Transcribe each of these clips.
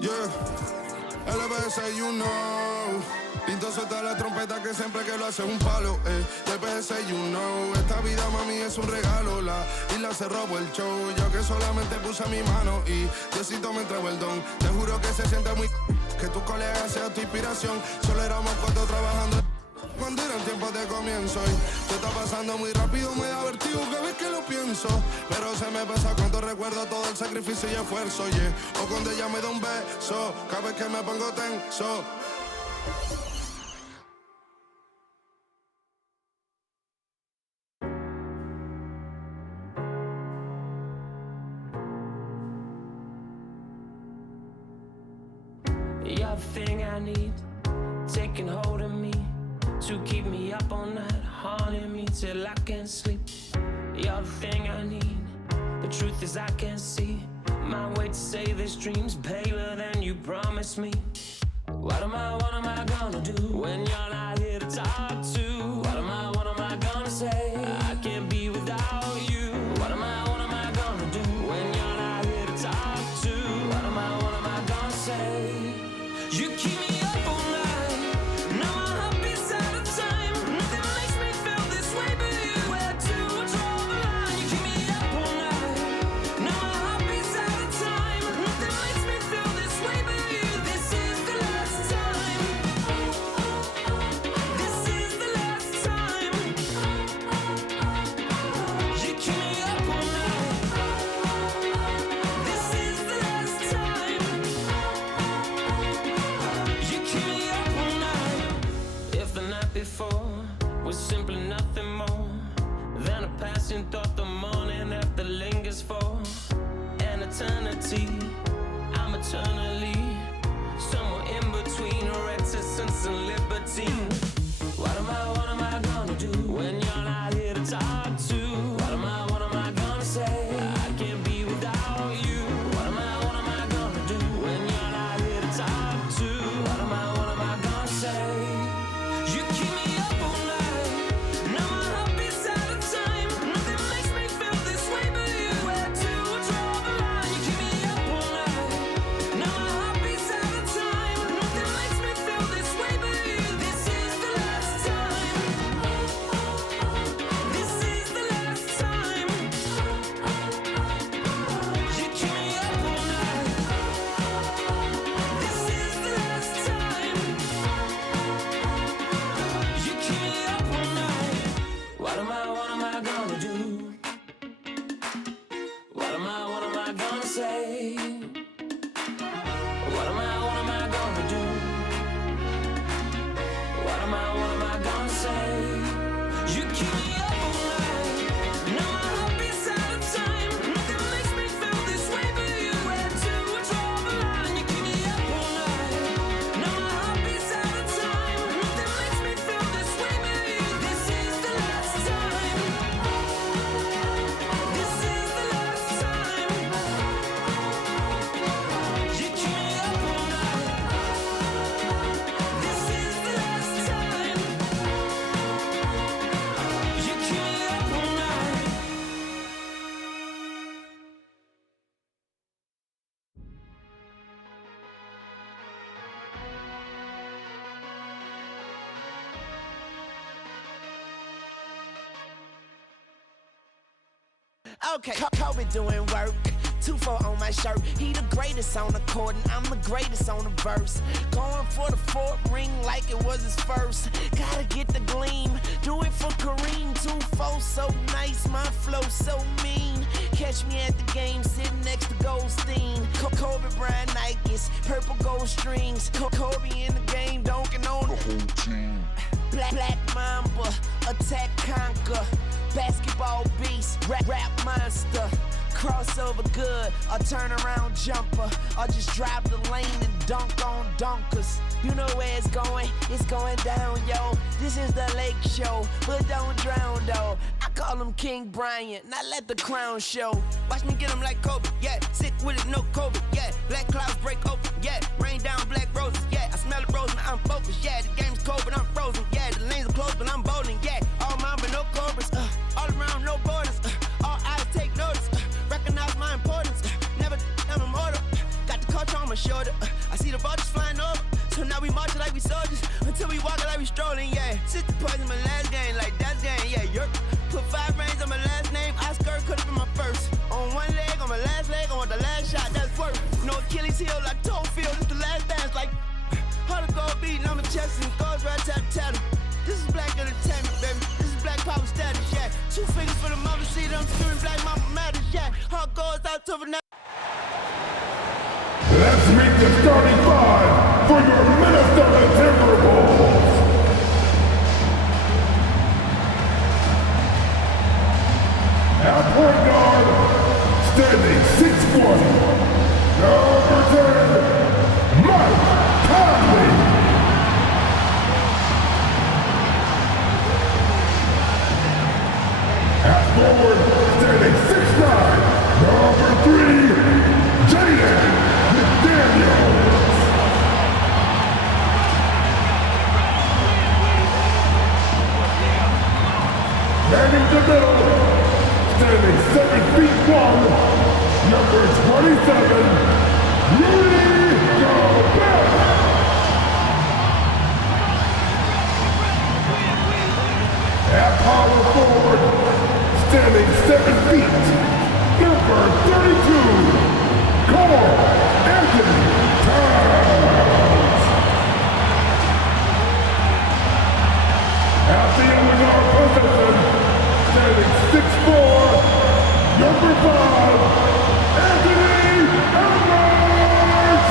Yeah, LBS, you know. Pinto suelta la trompeta que siempre que lo hace un palo, LBS, you know. Esta vida, mami, es un regalo. La isla se robó el show. Yo que solamente puse mi mano y Diosito me entregó el don. Te juro que se siente muy que tu colega sea tu inspiración. Solo éramos 4 trabajando cuando eran tiempos de comienzo. Y te está pasando muy rápido, me da vertigo cada vez que lo pienso. Pero se me pasa cuando recuerdo todo el sacrificio y esfuerzo, yeah. O cuando ella me da un beso, cada vez que me pongo tenso. You're the thing I need, taking hold of me, to keep me up all night, haunting me till I can't sleep. You're the thing I need, the truth is I can't see my way to save this dream's paler than you promised me. What am I gonna do when you're not here to talk to? What am I gonna say? I can't be without you. What am I gonna do when you're not here to talk to? What am I gonna say? You keep me up all night, now my heart beats out of time. Nothing makes me feel this way but you. Where to draw the line? You keep me up all night, now my heart beats out of time. Nothing makes me feel this way but you. This is the last time. This is the last time. You keep me up all night. This is the last time. You keep me up all night. If the night before was simply nothing more than a passing thought, the morning after lingers for an eternity. I'm eternally somewhere in between reticence and libertine. What am I gonna do when you're not here to talk to? What am I gonna say? I can't be without you. What am I gonna do when you're not here to talk to? What am I gonna say? You keep me up all night, now my heart beats out of time. Nothing makes me feel this way but you. Where to draw the line? You keep me up all night, now my heart beats out of time. Nothing makes me feel this way but you. This is the last time. This is the last time. You keep me up all night. This is the last time. You keep me up all night. What am I gonna do? What am I gonna say? What am I gonna do? What am I gonna say? You keep me up all night, now my heart beats out of time. Nothing makes me feel this way but you. Where to draw the line? You keep me up all night, now my heart beats out of time. Nothing makes me feel this way but you. This is the last time. This is the last time. You keep me up all night. This is the last time. You keep me up all night. Okay, Kobe doing work. 2-4 on my shirt. He the greatest on the court, and I'm the greatest on the verse. Going for the 4th ring like it was his first. Gotta get the gleam. Do it for Kareem. 2-4 so nice, my flow so mean. Catch me at the game, sitting next to Goldstein. Kobe Bryant Nikes, purple gold strings. Kobe in the game, dunking on the whole team. Black Mamba, attack conquer. Basketball beast, rap monster. Crossover good, a turnaround jumper. Or just drive the lane and dunk on dunkers. You know where it's going down, yo. This is the Lake Show, but don't drown, though. I call him King Bryant, now let the crown show. Watch me get him like Kobe, yeah. Sick with it, no Kobe, yeah. Black clouds break open, yeah. Rain down black roses, yeah. I smell the rose, now I'm focused, yeah. The game's cold, but I'm frozen, yeah. The lanes are closed, but I'm bowling, yeah. All mine, but no cobras, all around, no borders, all eyes take notice. Recognize my importance, never I'm immortal. Got the culture on my shoulder, we walking like we strolling, yeah. 60 points in my last game, like that's game, yeah. Yerp. Put 5 rings on my last name, Oscar could've been my first. On one leg, on my last leg, I want the last shot, that's work. No Achilles heel, like toe field, this the last dance, like 100 gold beating on my chest and goes right tap. This is black entertainment, baby. This is black power status, yeah. 2 fingers for the mother seat, I'm screaming black mama matters, yeah. Heart goes out to the Let's meet the starting 5 for your Minnesota Timberwolves. At point guard, standing 6'1", number 10, Markkanen. At forward, standing 6'9", number 3, Jaden, McDaniels. Manning the middle, standing 7 feet 1, number 27, Lauri. At power forward, standing 7 feet, number 32, Anthony Towns. At the other guard position, standing 6'4", number 5, Anthony Edwards.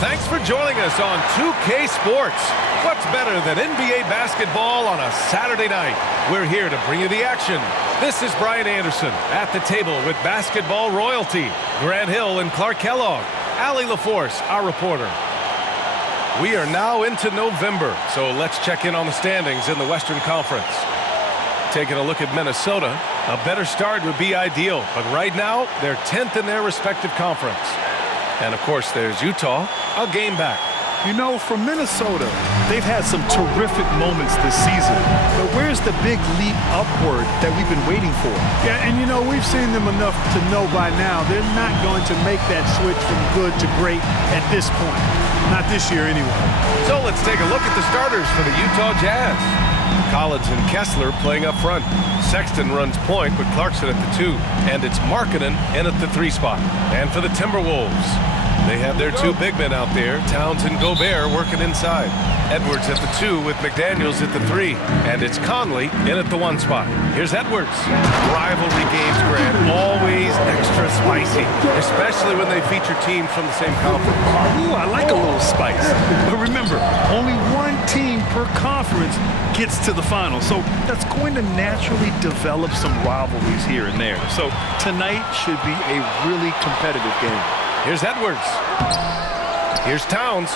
Thanks for joining us on 2K Sports. What's better than NBA basketball on a Saturday night? We're here to bring you the action. This is Brian Anderson at the table with basketball royalty, Grant Hill and Clark Kellogg, Allie LaForce, our reporter. We are now into November, so let's check in on the standings in the Western Conference. Taking a look at Minnesota, a better start would be ideal, but right now, they're 10th in their respective conference. And of course, there's Utah, a game back. You know, from Minnesota, they've had some terrific moments this season. But where's the big leap upward that we've been waiting for? Yeah, and you know, we've seen them enough to know by now they're not going to make that switch from good to great at this point. Not this year, anyway. So let's take a look at the starters for the Utah Jazz. Collins and Kessler playing up front. Sexton runs point with Clarkson at the 2, and it's Markkanen in at the 3 spot. And for the Timberwolves, they have their 2 big men out there, Towns and Gobert, working inside. Edwards at the 2 with McDaniels at the 3, and it's Conley in at the 1 spot. Here's Edwards. Rivalry games, Grant, always extra spicy, especially when they feature teams from the same conference. Ooh, I like a little spice. But remember, only one team per conference gets to the final, so that's going to naturally develop some rivalries here and there. So tonight should be a really competitive game. Here's Edwards. Here's Towns.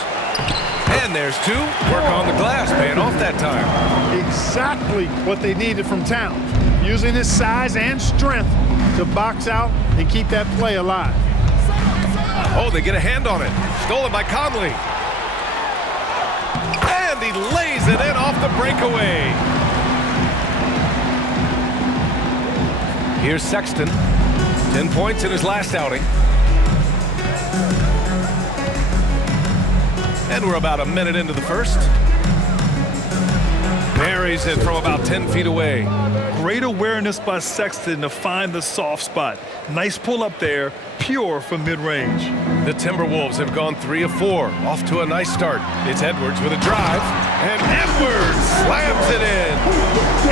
And there's 2. Work on the glass, paying off that time. Exactly what they needed from Towns. Using his size and strength to box out and keep that play alive. Oh, they get a hand on it. Stolen by Conley. And he lays it in off the breakaway. Here's Sexton. 10 points in his last outing. And we're about a minute into the first. Buries it from about 10 feet away. Great awareness by Sexton to find the soft spot. Nice pull up there, pure from mid-range. The Timberwolves have gone 3 of 4, off to a nice start. It's Edwards with a drive, and Edwards slams it in.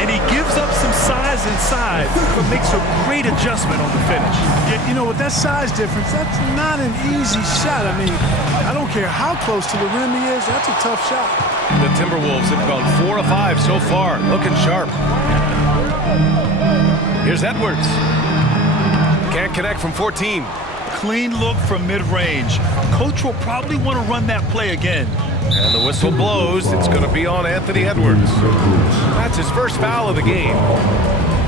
And he gives up some size inside, but makes a great adjustment on the finish. Yeah, you know, with that size difference, that's not an easy shot. I mean, I don't care how close to the rim he is, that's a tough shot. The Timberwolves have gone 4 of 5 so far, looking sharp. Here's Edwards. Can't connect from 14. Clean look from mid-range. Coach will probably want to run that play again. And the whistle blows. It's going to be on Anthony Edwards. That's his first foul of the game.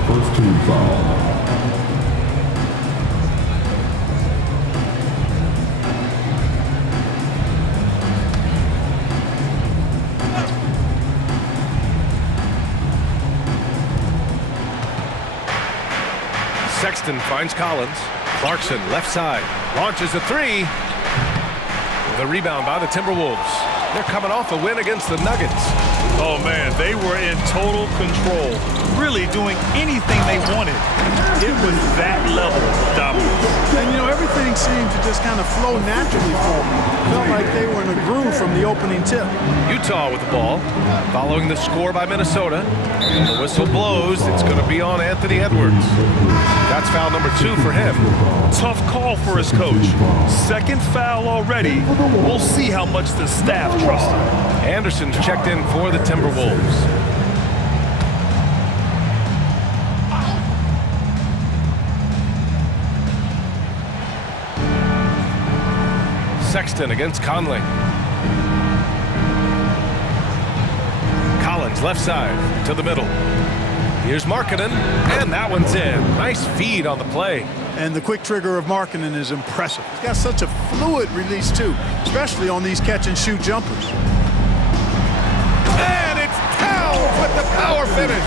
First team foul. Sexton finds Collins. Clarkson left side. Launches a 3. The rebound by the Timberwolves. They're coming off a win against the Nuggets. Oh, man, they were in total control, really doing anything they wanted. It was that level of dominance. And, you know, everything seemed to just kind of flow naturally for them. Felt like they were in a groove from the opening tip. Utah with the ball, following the score by Minnesota. The whistle blows. It's going to be on Anthony Edwards. That's foul number 2 for him. Tough call for his coach. Second foul already. We'll see how much the staff trusts him. Anderson's checked in for the Timberwolves. Sexton against Conley. Collins left side to the middle. Here's Markkanen, and that one's in. Nice feed on the play. And the quick trigger of Markkanen is impressive. He's got such a fluid release, too, especially on these catch-and-shoot jumpers. And it's Towns with the power finish.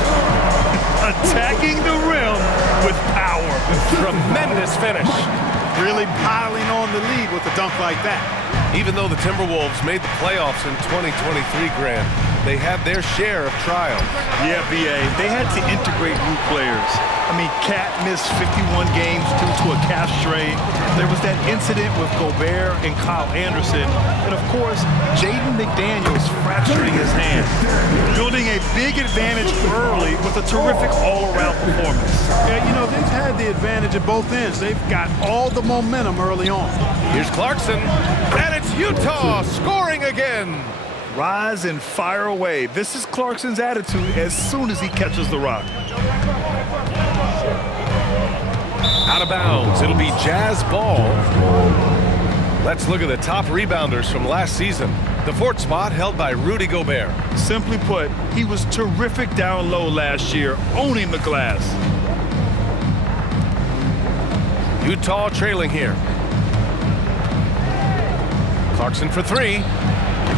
Attacking the rim with power. Tremendous finish. Really piling on the lead with a dunk like that. Even though the Timberwolves made the playoffs in 2023, Grant, they had their share of trials. Yeah, B.A., they had to integrate new players. I mean, Cat missed 51 games due to a calf strain. There was that incident with Gobert and Kyle Anderson. And, of course, Jaden McDaniels fracturing his hand. Building a big advantage early with a terrific all-around performance. Yeah, you know, they've had the advantage at both ends. They've got all the momentum early on. Here's Clarkson, and it's Utah scoring again. Rise and fire away. This is Clarkson's attitude as soon as he catches the rock. Out of bounds. It'll be Jazz ball. Let's look at the top rebounders from last season. The 4th spot held by Rudy Gobert. Simply put, he was terrific down low last year, owning the glass. Utah trailing here. Clarkson for 3.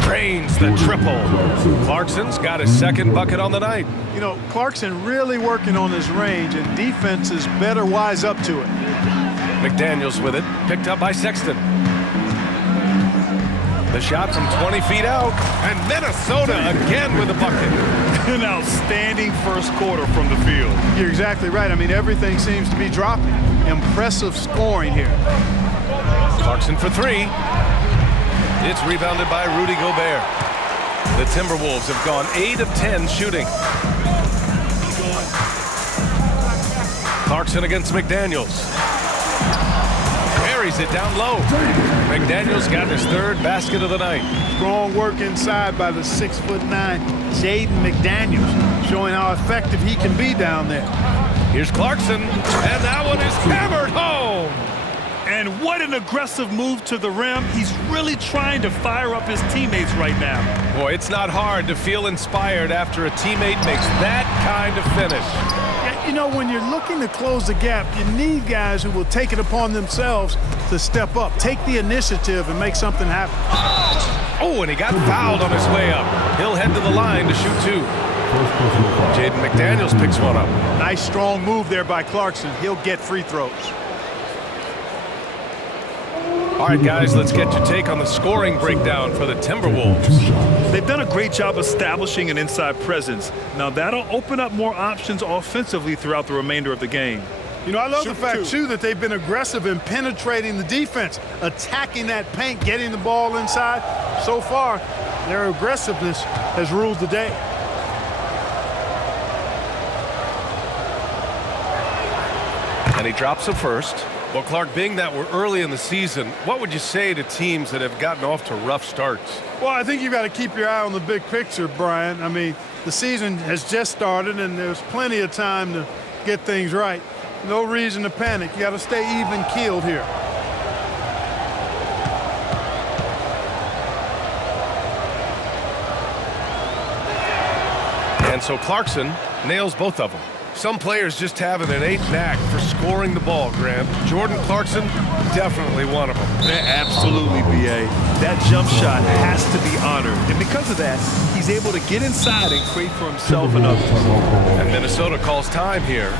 Drains the triple. Clarkson's got his 2nd bucket on the night. You know, Clarkson really working on his range, and defenses better wise up to it. McDaniels with it, picked up by Sexton. The shot from 20 feet out, and Minnesota again with a bucket. An outstanding first quarter from the field. You're exactly right. I mean, everything seems to be dropping. Impressive scoring here. Clarkson for 3. It's rebounded by Rudy Gobert. The Timberwolves have gone 8 of 10 shooting. Clarkson against McDaniels. Carries it down low. McDaniels got his 3rd basket of the night. Strong work inside by the 6'9" Jaden McDaniels, showing how effective he can be down there. Here's Clarkson, and that one is hammered home. And what an aggressive move to the rim. He's really trying to fire up his teammates right now. Boy, it's not hard to feel inspired after a teammate makes that kind of finish. Yeah, you know, when you're looking to close the gap, you need guys who will take it upon themselves to step up, take the initiative, and make something happen. Oh, and he got fouled on his way up. He'll head to the line to shoot 2. Jaden McDaniels picks one up. Nice, strong move there by Clarkson. He'll get free throws. All right, guys, let's get your take on the scoring breakdown for the Timberwolves. They've done a great job establishing an inside presence. Now, that'll open up more options offensively throughout the remainder of the game. You know, I love the fact, too, that they've been aggressive in penetrating the defense, attacking that paint, getting the ball inside. So far, their aggressiveness has ruled the day. And he drops a first. Well, Clark, being that we're early in the season, what would you say to teams that have gotten off to rough starts? Well, I think you've got to keep your eye on the big picture, Brian. I mean, the season has just started, and there's plenty of time to get things right. No reason to panic. You got to stay even-keeled here. And so Clarkson nails both of them. Some players just have an innate knack for scoring the ball, Grant. Jordan Clarkson, definitely one of them. Yeah, absolutely, B.A. That jump shot has to be honored. And because of that, he's able to get inside and create for himself and others. And Minnesota calls time here.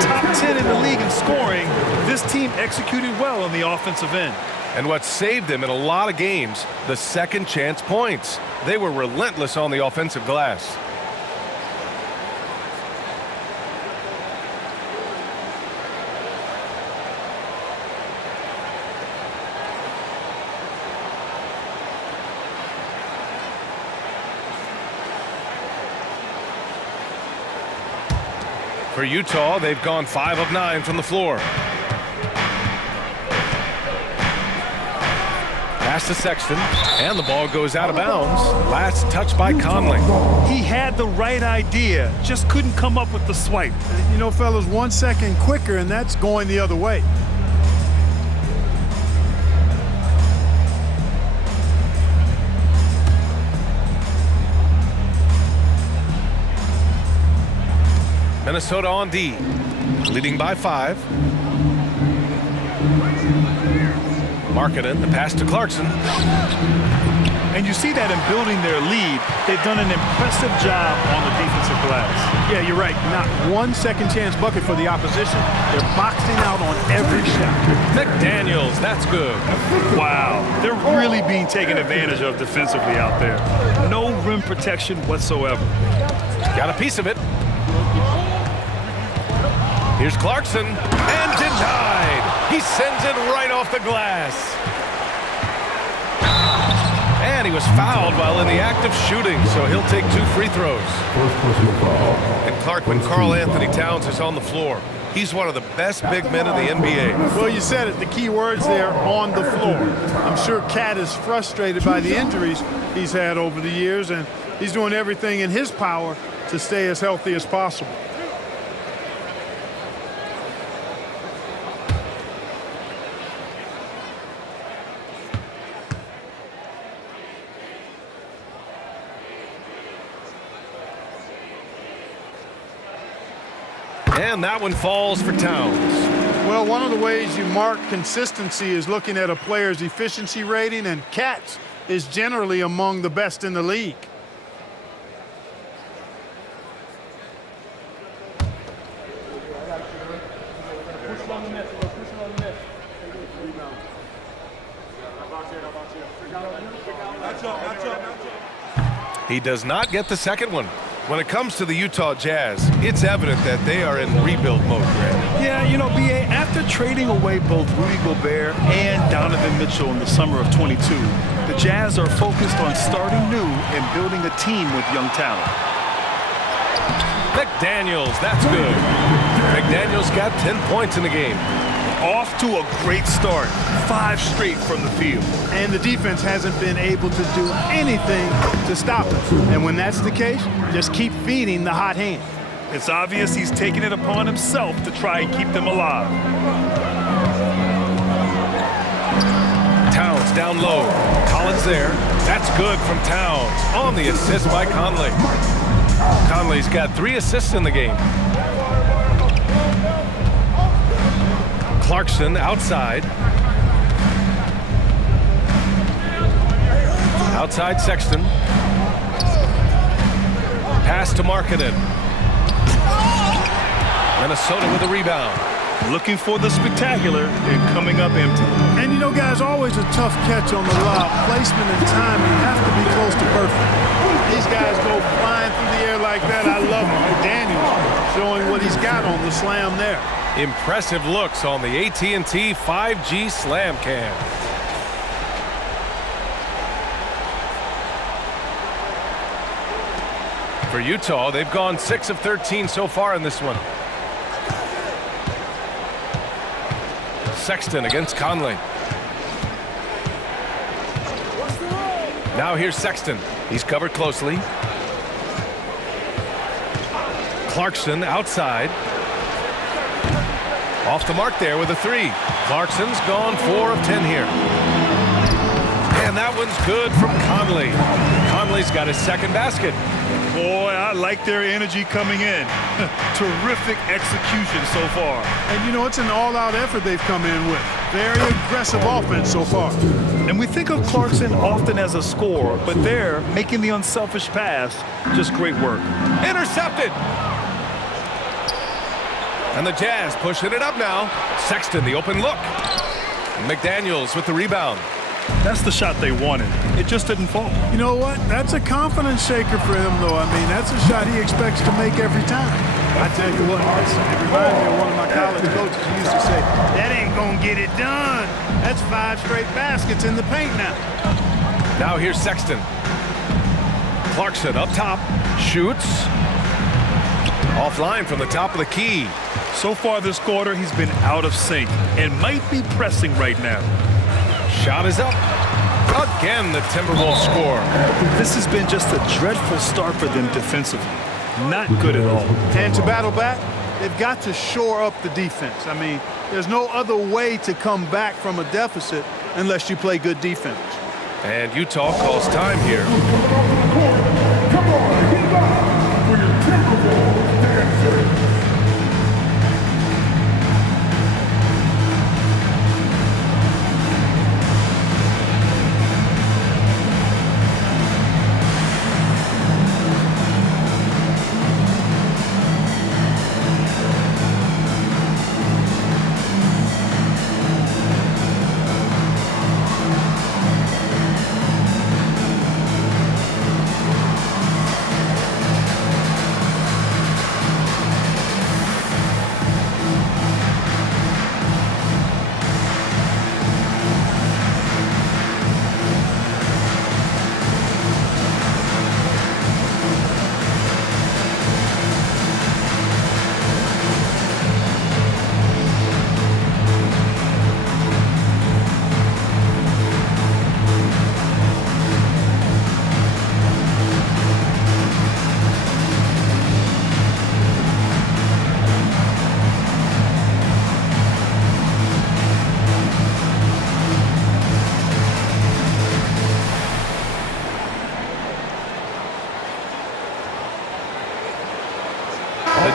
top 10 in the league in scoring, this team executed well on the offensive end. And what saved them in a lot of games, the second chance points. They were relentless on the offensive glass. For Utah, they've gone 5 of 9 from the floor. Pass to Sexton, and the ball goes out of bounds. Last touch by Conley. He had the right idea, just couldn't come up with the swipe. You know, fellas, 1 second quicker, and that's going the other way. Minnesota on D, leading by 5. Markkanen, the pass to Clarkson. And you see that in building their lead, they've done an impressive job on the defensive glass. Yeah, you're right. Not 1 second chance bucket for the opposition. They're boxing out on every shot. McDaniels, that's good. Wow, they're really being taken advantage of defensively out there. No rim protection whatsoever. Got a piece of it. Here's Clarkson, and denied. He sends it right off the glass. And he was fouled while in the act of shooting, so he'll take 2 free throws. And when Karl Anthony Towns is on the floor, he's one of the best big men in the NBA. Well, you said it. The key words there, on the floor. I'm sure Cat is frustrated by the injuries he's had over the years, and he's doing everything in his power to stay as healthy as possible. And that one falls for Towns. Well, one of the ways you mark consistency is looking at a player's efficiency rating, and Cat's is generally among the best in the league. He does not get the second one. When it comes to the Utah Jazz, it's evident that they are in rebuild mode, Grant. Yeah, you know, B.A., after trading away both Rudy Gobert and Donovan Mitchell in the summer of 22, the Jazz are focused on starting new and building a team with young talent. McDaniels, that's good. McDaniels got 10 points in the game. Off to a great start. 5 straight from the field. And the defense hasn't been able to do anything to stop it. And when that's the case, just keep feeding the hot hand. It's obvious he's taking it upon himself to try and keep them alive. Towns down low. Collins there. That's good from Towns. On the assist by Conley. Conley's got 3 assists in the game. Clarkson outside. Outside Sexton. Pass to Markkanen. Minnesota with a rebound. Looking for the spectacular and coming up empty. And you know, guys, always a tough catch on the lob. Placement and timing have to be close to perfect. These guys go flying through the air like that. I love it. McDaniels showing what he's got on the slam there. Impressive looks on the AT&T 5G Slam Cam. For Utah, they've gone 6 of 13 so far in this one. Sexton against Conley. Now here's Sexton. He's covered closely. Clarkson outside. Off the mark there with a 3. Clarkson's gone 4 of 10 here. And that one's good from Conley. Conley's got his second basket. Boy, I like their energy coming in. Terrific execution so far. And you know, it's an all-out effort they've come in with. Very aggressive offense so far. And we think of Clarkson often as a scorer, but they're making the unselfish pass. Just great work. Intercepted. And the Jazz pushing it up now. Sexton, the open look. McDaniels with the rebound. That's the shot they wanted. It just didn't fall. You know what? That's a confidence shaker for him, though. I mean, that's a shot he expects to make every time. I tell you what, it reminds me of one of my college coaches who used to say, that ain't going to get it done. That's 5 straight baskets in the paint now. Now here's Sexton. Clarkson up top. Shoots. Offline from the top of the key. So far this quarter, he's been out of sync and might be pressing right now. Shot is up. Again, the Timberwolves score. This has been just a dreadful start for them defensively. Not good at all. And to battle back, they've got to shore up the defense. I mean, there's no other way to come back from a deficit unless you play good defense. And Utah calls time here. Come on, get back for your Timberwolves dancer.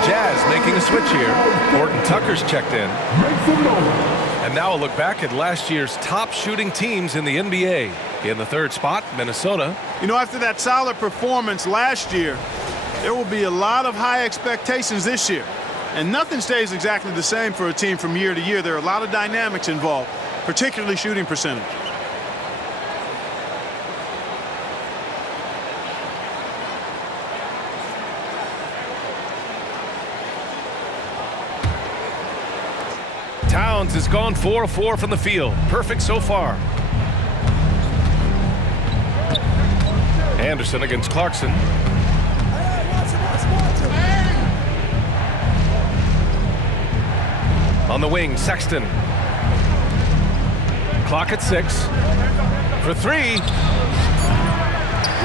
Jazz making a switch here. Horton Tucker's checked in. And now a look back at last year's top shooting teams in the NBA. In the third spot, Minnesota. You know, after that solid performance last year, there will be a lot of high expectations this year. And nothing stays exactly the same for a team from year to year. There are a lot of dynamics involved, particularly shooting percentage. Towns has gone 4 of 4 from the field. Perfect so far. Anderson against Clarkson. On the wing, Sexton. Clock at 6. For 3.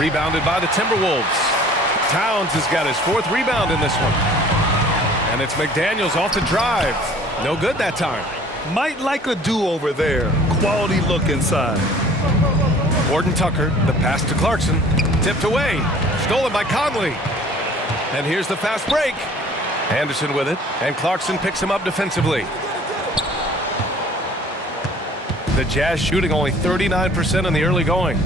Rebounded by the Timberwolves. Towns has got his 4th rebound in this one. And it's McDaniels off the drive. No good that time. Might like a do-over there. Quality look inside. Horton Tucker, the pass to Clarkson. Tipped away. Stolen by Conley. And here's the fast break. Anderson with it. And Clarkson picks him up defensively. The Jazz shooting only 39% in the early going.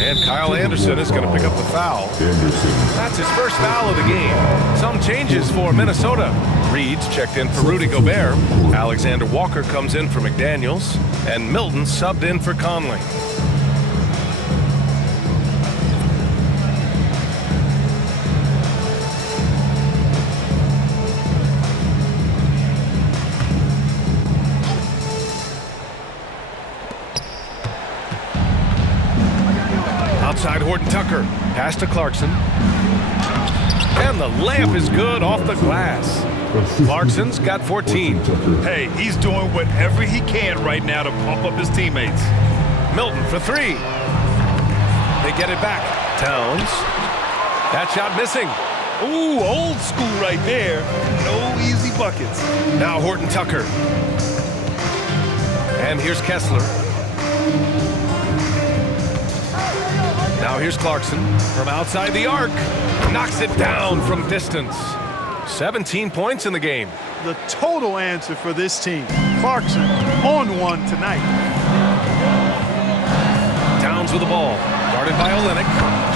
And Kyle Anderson is going to pick up the foul. That's his first foul of the game. Some changes for Minnesota. Reed's checked in for Rudy Gobert. Alexander Walker comes in for McDaniels. And Milton subbed in for Conley. Outside Horton Tucker. Pass to Clarkson. And the layup is good off the glass. Clarkson's got 14. Hey, he's doing whatever he can right now to pump up his teammates. Milton for 3. They get it back. Towns. That shot missing. Ooh, old school right there. No easy buckets. Now Horton Tucker. And here's Kessler. Now here's Clarkson from outside the arc. Knocks it down from distance. 17 points in the game. The total answer for this team. Clarkson on one tonight. Towns with the ball. Guarded by Olynyk.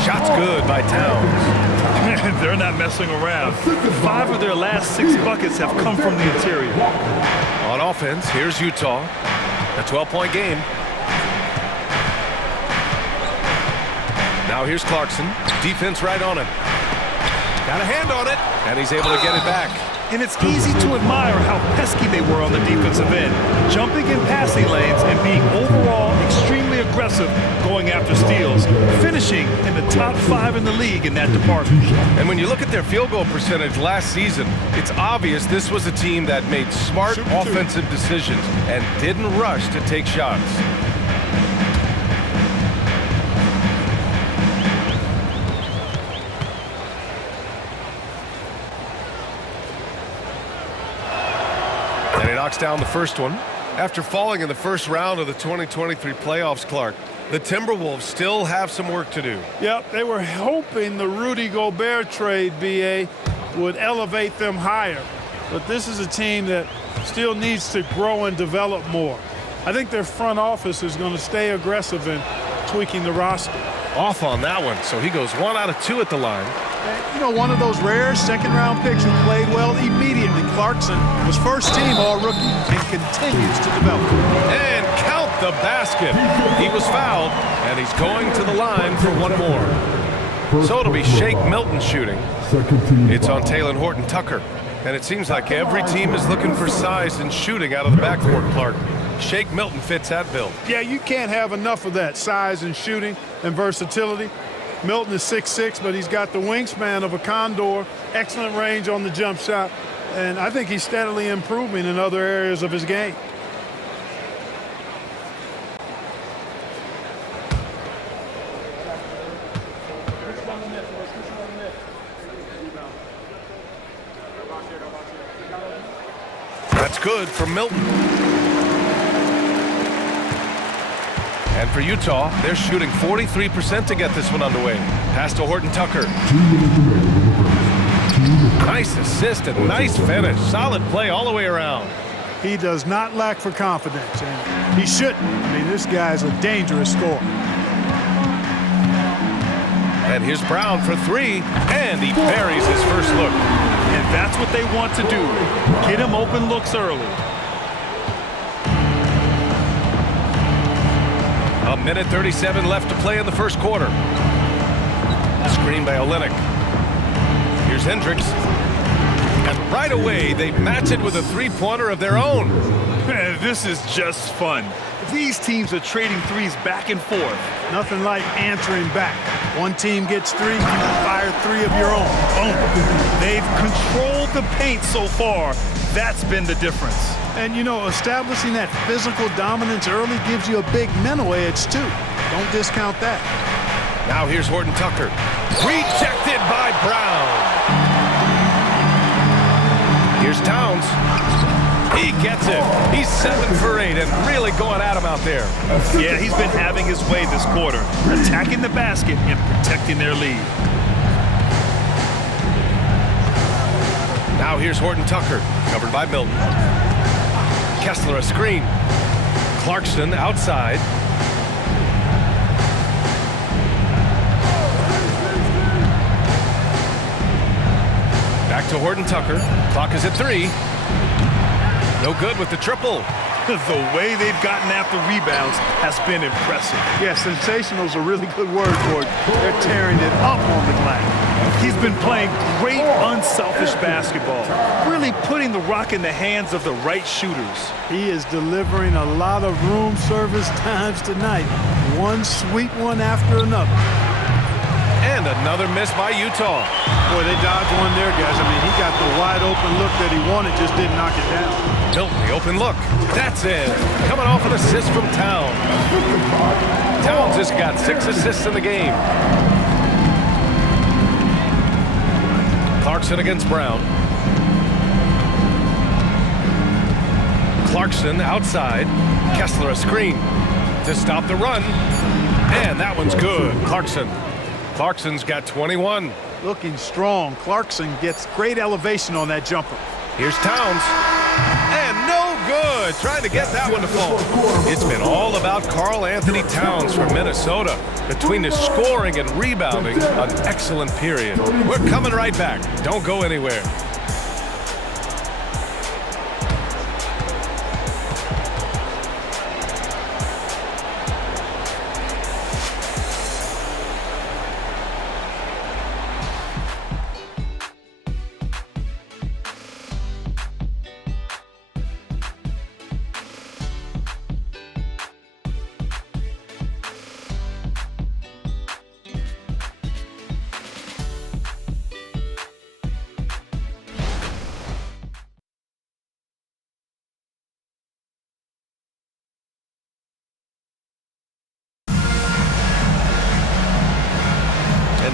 Shots good by Towns. And they're not messing around. 5 of their last 6 buckets have come from the interior. On offense, here's Utah. A 12-point game. Now here's Clarkson. Defense right on him. Got a hand on it, and he's able to get it back. And it's easy to admire how pesky they were on the defensive end, jumping in passing lanes and being overall extremely aggressive going after steals, finishing in the top 5 in the league in that department. And when you look at their field goal percentage last season, it's obvious this was a team that made smart offensive decisions and didn't rush to take shots. And he knocks down the first one. After falling in the first round of the 2023 playoffs, Clark, the Timberwolves still have some work to do. Yep, they were hoping the Rudy Gobert trade, B.A., would elevate them higher. But this is a team that still needs to grow and develop more. I think their front office is going to stay aggressive in tweaking the roster. Off on that one, so he goes 1 out of 2 at the line. You know, one of those rare second-round picks who played well immediately. Clarkson was first-team All-Rookie and continues to develop. And count the basket. He was fouled, and he's going to the line for one more. So it'll be Shake Milton shooting. It's on Talen Horton-Tucker. And it seems like every team is looking for size and shooting out of the backcourt, Clark. Shake Milton fits that bill. Yeah, you can't have enough of that size and shooting and versatility. Milton is 6'6", but he's got the wingspan of a condor, excellent range on the jump shot, and I think he's steadily improving in other areas of his game. That's good for Milton. And for Utah, they're shooting 43% to get this one underway. Pass to Horton-Tucker. Nice assist and nice finish. Solid play all the way around. He does not lack for confidence, and he shouldn't. I mean, this guy's a dangerous scorer. And here's Brown for 3, and he buries his first look. And that's what they want to do. Get him open looks early. A minute 37 left to play in the first quarter. Screen by Olynyk. Here's Hendricks. And right away, they match it with a three-pointer of their own. This is just fun. These teams are trading threes back and forth. Nothing like answering back. One team gets 3, you fire 3 of your own. Boom. They've controlled the paint so far. That's been the difference. And, you know, establishing that physical dominance early gives you a big mental edge, too. Don't discount that. Now here's Horton-Tucker. Rejected by Brown. Here's Towns. He gets it. He's 7 for 8 and really going at him out there. Yeah, he's been having his way this quarter, attacking the basket and protecting their lead. Now here's Horton-Tucker, covered by Milton. Kessler a screen. Clarkson outside. Back to Horton-Tucker. Clock is at 3. No good with the triple. The way they've gotten after rebounds has been impressive. Yeah, sensational is a really good word for it. They're tearing it up on the glass. He's been playing great unselfish basketball, really putting the rock in the hands of the right shooters. He is delivering a lot of room service times tonight. One sweet one after another. And another miss by Utah. Boy, they dodged one there, guys. I mean, he got the wide open look that he wanted, just didn't knock it down. Milton, the open look. That's it. Coming off an assist from Towns. Towns has got 6 assists in the game. Clarkson against Brown. Clarkson outside. Kessler a screen to stop the run. And that one's good. Clarkson's got 21. Looking strong. Clarkson gets great elevation on that jumper. Here's Towns. And no good. Trying to get that one to fall. It's been all about Karl Anthony Towns from Minnesota. Between his scoring and rebounding, an excellent period. We're coming right back. Don't go anywhere.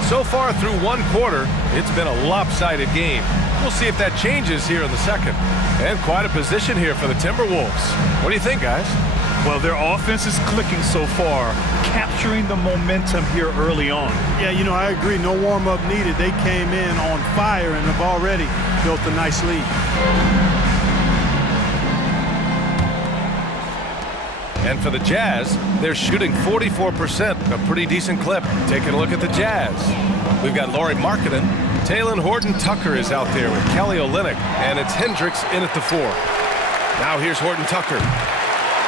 So far through one quarter, it's been a lopsided game. We'll see if that changes here in the second. And quite a position here for the Timberwolves. What do you think, guys? Well, their offense is clicking so far, capturing the momentum here early on. Yeah, you know, I agree. No warm-up needed. They came in on fire and have already built a nice lead. And for the Jazz, they're shooting 44%, a pretty decent clip. Taking a look at the Jazz. We've got Lauri Markkanen. Talen Horton-Tucker is out there with Kelly Olynyk, and it's Hendricks in at the 4. Now here's Horton-Tucker.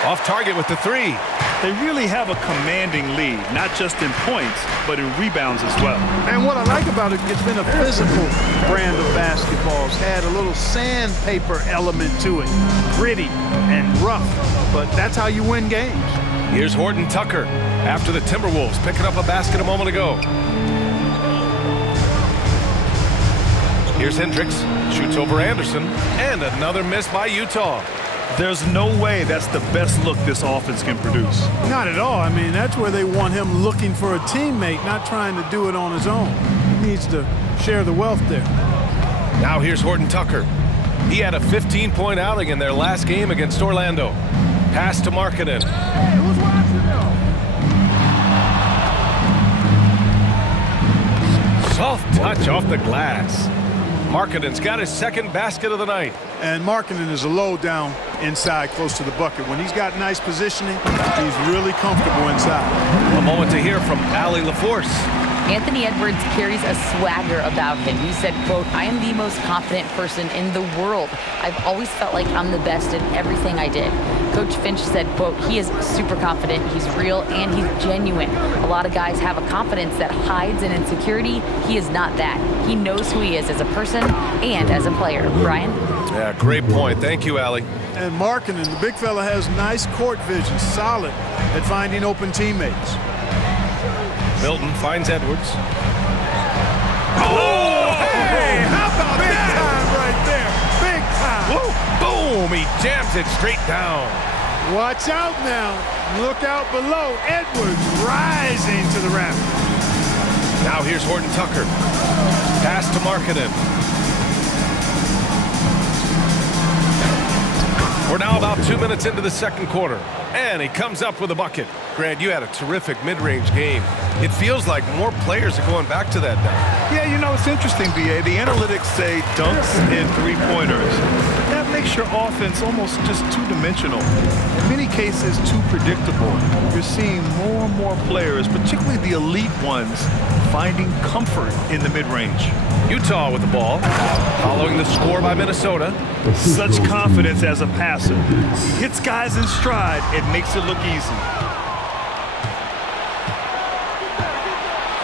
Off target with the 3. They really have a commanding lead, not just in points, but in rebounds as well. And what I like about it, it's been a physical brand of basketball. It's had a little sandpaper element to it. Gritty and rough, but that's how you win games. Here's Horton-Tucker after the Timberwolves picking up a basket a moment ago. Here's Hendricks, shoots over Anderson, and another miss by Utah. There's no way that's the best look this offense can produce. Not at all. I mean, that's where they want him looking for a teammate, not trying to do it on his own. He needs to share the wealth there. Now here's Horton-Tucker. He had a 15-point outing in their last game against Orlando. Pass to Markkanen. Soft touch off the glass. Markkanen's got his second basket of the night. And Markkanen is a low down inside close to the bucket. When he's got nice positioning, he's really comfortable inside. A moment to hear from Allie LaForce. Anthony Edwards carries a swagger about him. He said, quote, "I am the most confident person in the world. I've always felt like I'm the best in everything I did." Coach Finch said, quote, "He is super confident, he's real, and he's genuine. A lot of guys have a confidence that hides an insecurity. He is not that. He knows who he is as a person and as a player." Brian? Yeah, great point. Thank you, Allie. And Markkanen, the big fella, has nice court vision, solid at finding open teammates. Milton finds Edwards. Oh, hey, how about big that? Time right there, big time. Whoa, boom, he jams it straight down. Watch out now, look out below. Edwards rising to the rim. Now here's Horton-Tucker. Pass to Markkanen. We're now about 2 minutes into the second quarter, and he comes up with a bucket. Grant, you had a terrific mid-range game. It feels like more players are going back to that now. Yeah, you know, it's interesting, B.A. The analytics say dunks and three-pointers. That makes your offense almost just two-dimensional. In many cases, too predictable. You're seeing more and more players, particularly the elite ones, finding comfort in the mid-range. Utah with the ball, following the score by Minnesota. Such confidence as a passer. He hits guys in stride. It makes it look easy.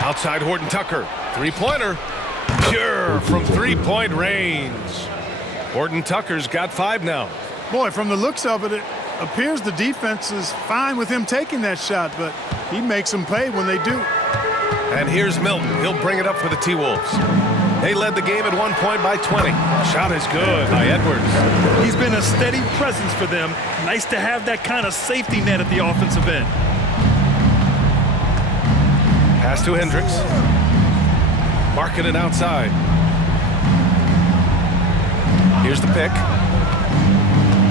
Outside Horton-Tucker, three-pointer, pure from three-point range. Horton-Tucker's got 5 now. Boy, from the looks of it, it appears the defense is fine with him taking that shot, but he makes them pay when they do. And here's Milton. He'll bring it up for the T-Wolves. They led the game at 1 point by 20. Shot is good by Edwards. He's been a steady presence for them. Nice to have that kind of safety net at the offensive end. Pass to Hendricks. Markkanen outside. Here's the pick.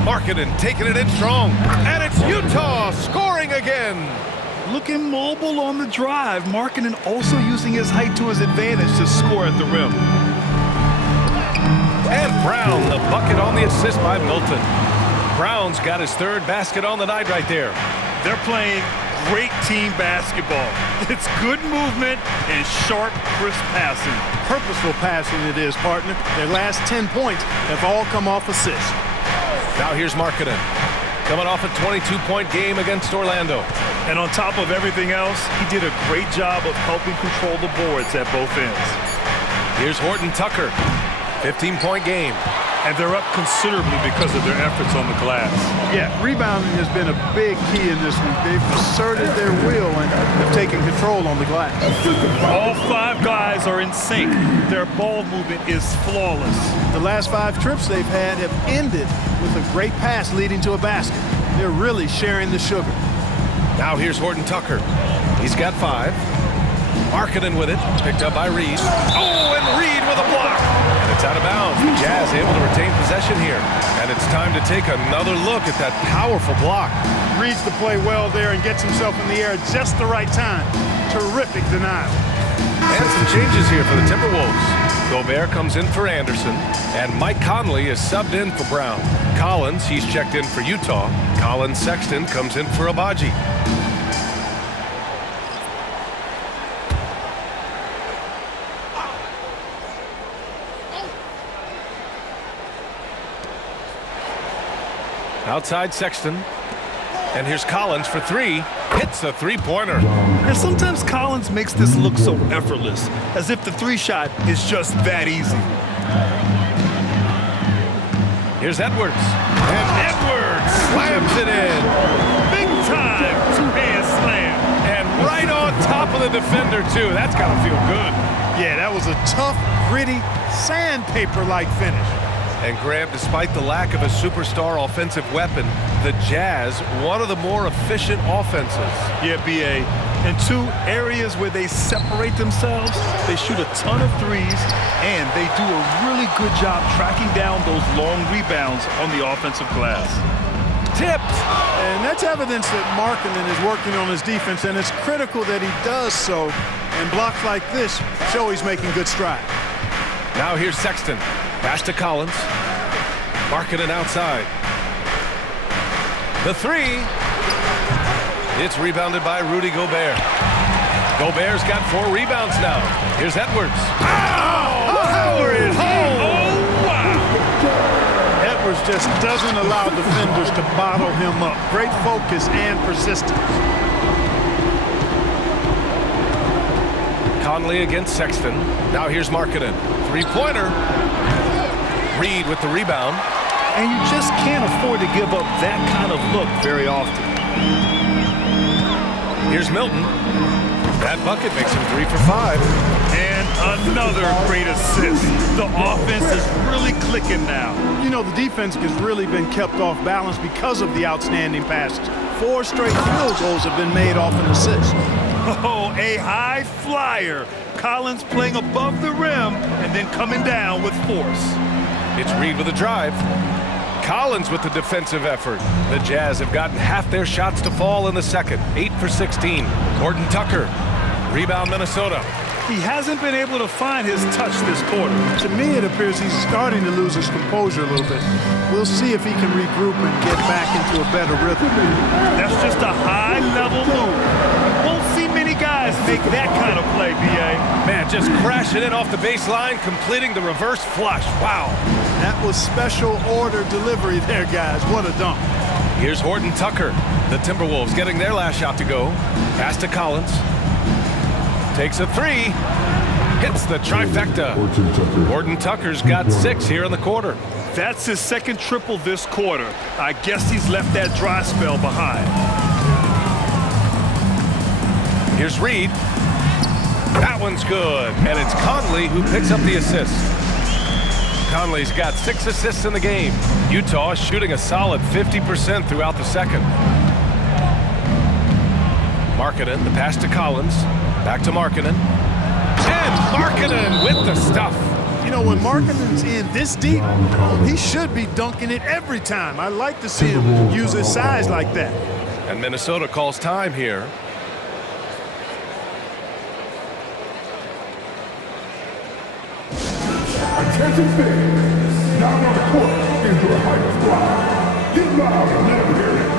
Markkanen taking it in strong. And it's Utah scoring again. Looking mobile on the drive. Markkanen also using his height to his advantage to score at the rim. And Brown, the bucket on the assist by Milton. Brown's got his third basket on the night right there. They're playing great team basketball. It's good movement and sharp, crisp passing. Purposeful passing it is, partner. Their last 10 points have all come off assists. Now here's Markkanen, coming off a 22-point game against Orlando. And on top of everything else, he did a great job of helping control the boards at both ends. Here's Horton Tucker, 15-point game. And they're up considerably because of their efforts on the glass. Yeah, rebounding has been a big key in this one. They've asserted their will and have taken control on the glass. All 5 guys are in sync. Their ball movement is flawless. The last 5 trips they've had have ended with a great pass leading to a basket. They're really sharing the sugar. Now here's Horton Tucker. He's got 5. Markkanen with it, picked up by Reed. Oh, and Reed with a block. And it's out of bounds. The Jazz able to retain possession here. And it's time to take another look at that powerful block. Reads the play well there and gets himself in the air at just the right time. Terrific denial. And some changes here for the Timberwolves. Gobert comes in for Anderson, and Mike Conley is subbed in for Brown. Collins, he's checked in for Utah. Colin Sexton comes in for Abaji. Outside Sexton. And here's Collins for 3. Hits a 3-pointer. And sometimes Collins makes this look so effortless, as if the 3-shot is just that easy. Here's Edwards. And Edwards slams it in. Big time two-hand slam. And right on top of the defender, too. That's got to feel good. Yeah, that was a tough, gritty, sandpaper-like finish. And Graham, despite the lack of a superstar offensive weapon, the Jazz, one of the more efficient offenses. Yeah, B.A. In 2 areas where they separate themselves, they shoot a ton of threes, and they do a really good job tracking down those long rebounds on the offensive glass. Tipped! And that's evidence that Markkanen is working on his defense, and it's critical that he does so. And blocks like this show he's making good stride. Now here's Sexton. Pass to Collins. Markkanen outside. The 3. It's rebounded by Rudy Gobert. Gobert's got 4 rebounds now. Here's Edwards. Oh! Power it home! Oh, wow! Edwards just doesn't allow defenders to bottle him up. Great focus and persistence. Conley against Sexton. Now here's Markkanen. 3-pointer. Reed with the rebound. And you just can't afford to give up that kind of look very often. Here's Milton. That bucket makes him 3 for 5. And another great assist. The offense is really clicking now. You know, the defense has really been kept off balance because of the outstanding passes. 4 straight field goals have been made off an assist. Oh, a high flyer. Collins playing above the rim and then coming down with force. It's Reed with a drive. Collins with the defensive effort. The Jazz have gotten half their shots to fall in the second. 8 for 16. Horton Tucker. Rebound Minnesota. He hasn't been able to find his touch this quarter. To me, it appears he's starting to lose his composure a little bit. We'll see if he can regroup and get back into a better rhythm. That's just a high-level move. Won't see many guys make that kind of play, B.A. Man, just crashing in off the baseline, completing the reverse flush. Wow. That was special order delivery there, guys. What a dunk. Here's Horton Tucker. The Timberwolves getting their last shot to go. Pass to Collins. Takes a 3. Hits the trifecta. Horton Tucker's got 6 here in the quarter. That's his second triple this quarter. I guess he's left that dry spell behind. Here's Reed. That one's good. And it's Conley who picks up the assist. Conley's got 6 assists in the game. Utah shooting a solid 50% throughout the second. Markkanen, the pass to Collins. Back to Markkanen. And Markkanen with the stuff. You know, when Markkanen's in this deep, he should be dunking it every time. I like to see him use his size like that. And Minnesota calls time here. Attention fans, now on the court is your hype squad. Get loud, let them hear it.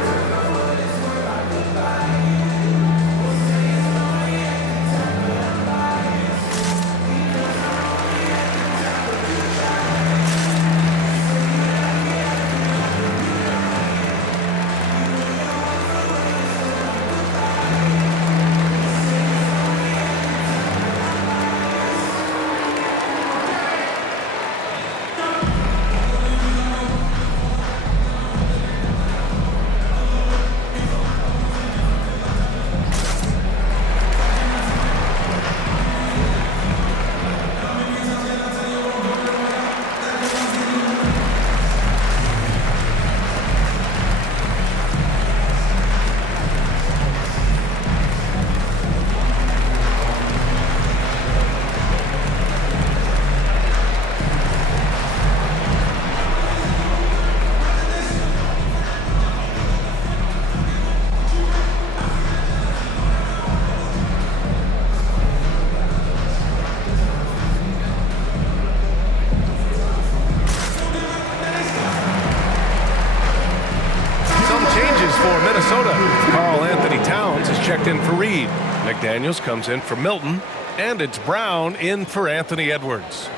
For Minnesota, Karl Anthony Towns is checked in for Reed. McDaniels comes in for Milton, and it's Brown in for Anthony Edwards.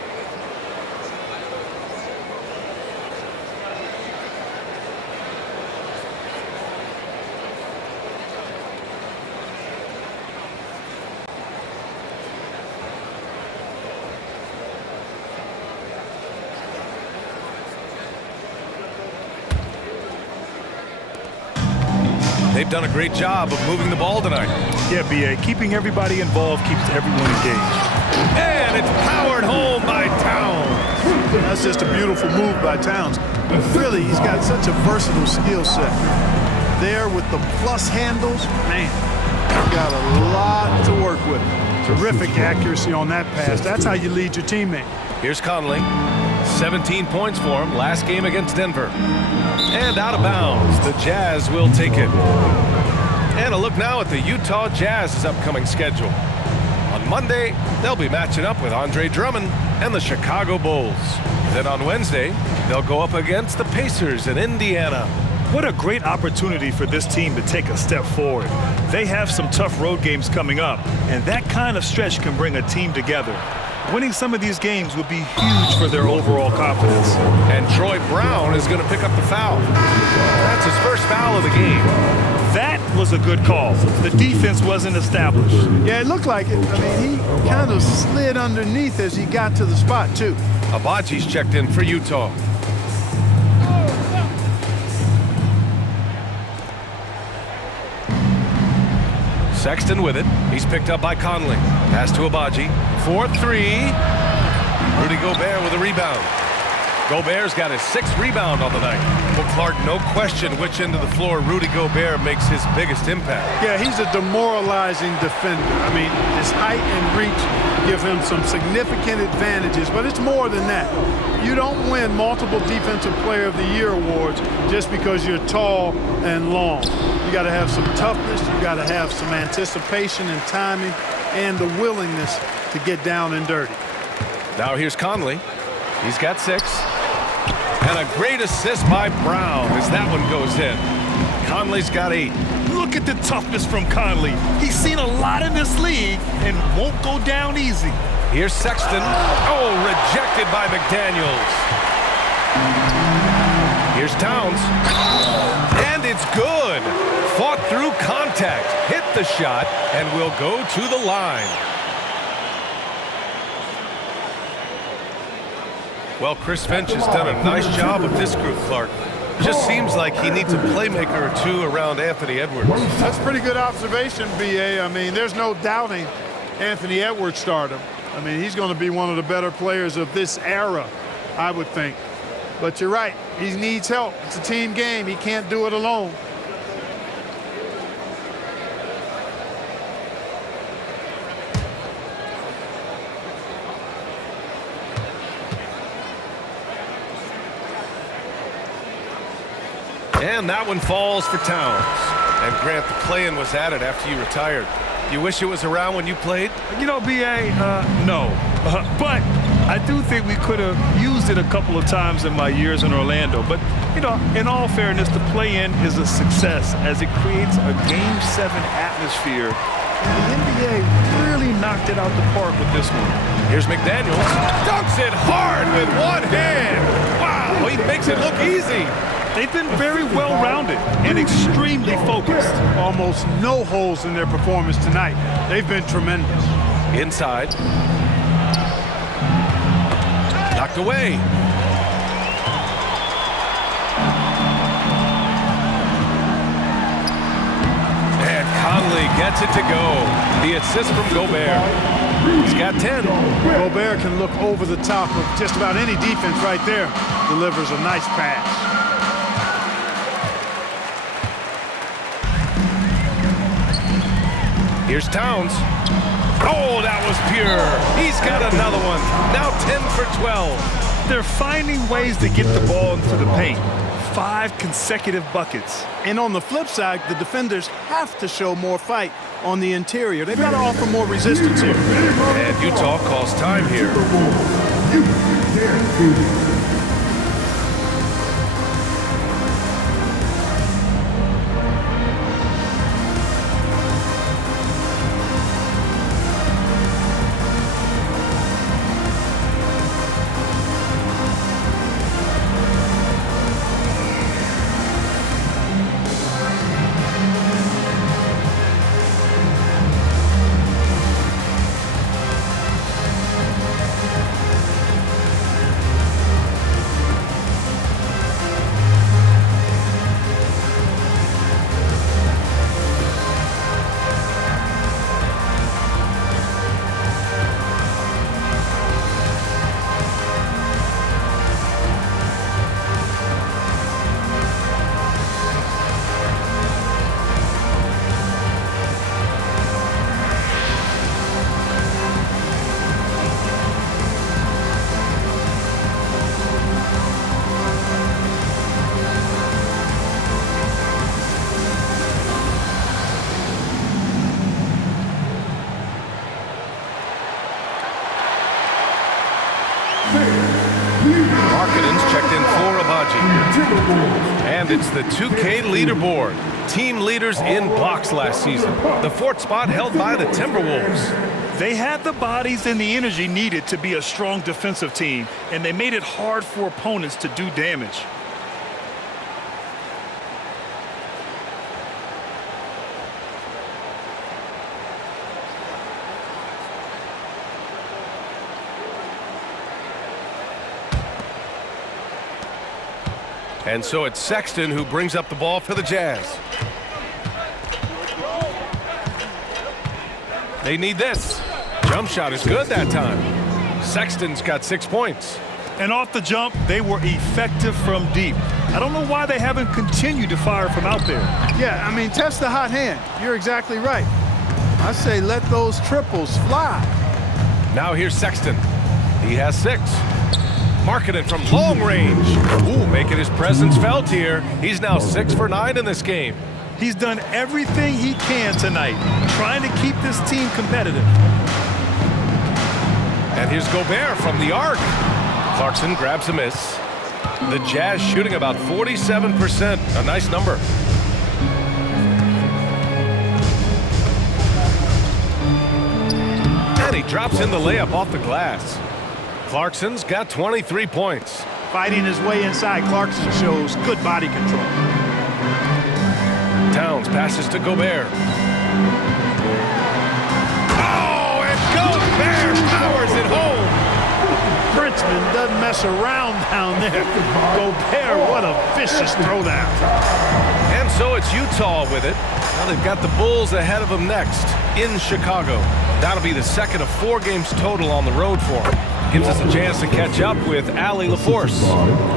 They've done a great job of moving the ball tonight. Yeah, B.A. Keeping everybody involved keeps everyone engaged. And it's powered home by Towns. That's just a beautiful move by Towns. Really, he's got such a versatile skill set. There with the plus handles, man, he's got a lot to work with. Terrific accuracy on that pass. That's how you lead your teammate. Here's Conley. 17 points for him last game against Denver. And out of bounds, the Jazz will take it. And a look now at the Utah Jazz's upcoming schedule. On Monday, they'll be matching up with Andre Drummond and the Chicago Bulls. Then on Wednesday, they'll go up against the Pacers in Indiana. What a great opportunity for this team to take a step forward. They have some tough road games coming up, and that kind of stretch can bring a team together. Winning some of these games would be huge for their overall confidence. And Troy Brown is going to pick up the foul. That's his first foul of the game. That was a good call. The defense wasn't established. Yeah, it looked like it. I mean, he kind of slid underneath as he got to the spot, too. Abaji's checked in for Utah. Sexton with it. He's picked up by Conley. Pass to Abaji. 4-3. Rudy Gobert with a rebound. Gobert's got his 6th rebound on the night. Well, Clark, no question which end of the floor Rudy Gobert makes his biggest impact. Yeah, he's a demoralizing defender. I mean, his height and reach give him some significant advantages, but it's more than that. You don't win multiple Defensive Player of the Year awards just because you're tall and long. You got to have some toughness, you got to have some anticipation and timing, and the willingness to get down and dirty. Now here's Conley. He's got 6. And a great assist by Brown as that one goes in. Conley's got 8. Look at the toughness from Conley. He's seen a lot in this league and won't go down easy. Here's Sexton. Oh, rejected by McDaniels. Here's Towns. And it's good. Fought through contact, hit the shot, and will go to the line. Well, Chris Finch has done a nice job with this group, Clark. Just seems like he needs a playmaker or two around Anthony Edwards. That's a pretty good observation, B.A. I mean, there's no doubting Anthony Edwards stardom. I mean, he's going to be one of the better players of this era, I would think. But you're right, he needs help. It's a team game. He can't do it alone. And that one falls for Towns. And Grant, the play-in was added after you retired. You wish it was around when you played? You know, B.A., no. But I do think we could have used it a couple of times in my years in Orlando. But, you know, in all fairness, the play-in is a success as it creates a Game 7 atmosphere. The NBA really knocked it out the park with this one. Here's McDaniels. Dunks it hard with one hand. Wow, he makes it look easy. They've been very well-rounded and extremely focused. Almost no holes in their performance tonight. They've been tremendous. Inside. Knocked away. And Conley gets it to go. The assist from Gobert. He's got 10. Gobert can look over the top of just about any defense right there. Delivers a nice pass. Here's Towns. Oh, that was pure. He's got another one. Now 10 for 12. They're finding ways to get the ball into the paint. 5 consecutive buckets. And on the flip side, the defenders have to show more fight on the interior. They've got to offer more resistance here. And Utah calls time here. Markkanen's checked in for Abaji. And it's the 2K leaderboard. Team leaders in blocks last season. The 4th spot held by the Timberwolves. They had the bodies and the energy needed to be a strong defensive team, and they made it hard for opponents to do damage. And so it's Sexton who brings up the ball for the Jazz. They need this. Jump shot is good that time. Sexton's got 6 points. And off the jump, they were effective from deep. I don't know why they haven't continued to fire from out there. Yeah, I mean, test the hot hand. You're exactly right. I say let those triples fly. Now here's Sexton. He has 6. Markkanen from long range. Ooh, making his presence felt here. He's now 6 for 9 in this game. He's done everything he can tonight, trying to keep this team competitive. And here's Gobert from the arc. Clarkson grabs a miss. The Jazz shooting about 47%. A nice number. And he drops in the layup off the glass. Clarkson's got 23 points. Fighting his way inside, Clarkson shows good body control. Towns passes to Gobert. Oh, and Gobert powers it home. Princeman doesn't mess around down there. Gobert, what a vicious throwdown. And so it's Utah with it. Now they've got the Bulls ahead of them next in Chicago. That'll be the second of 4 games total on the road for them. Gives us a chance to catch up with Allie LaForce.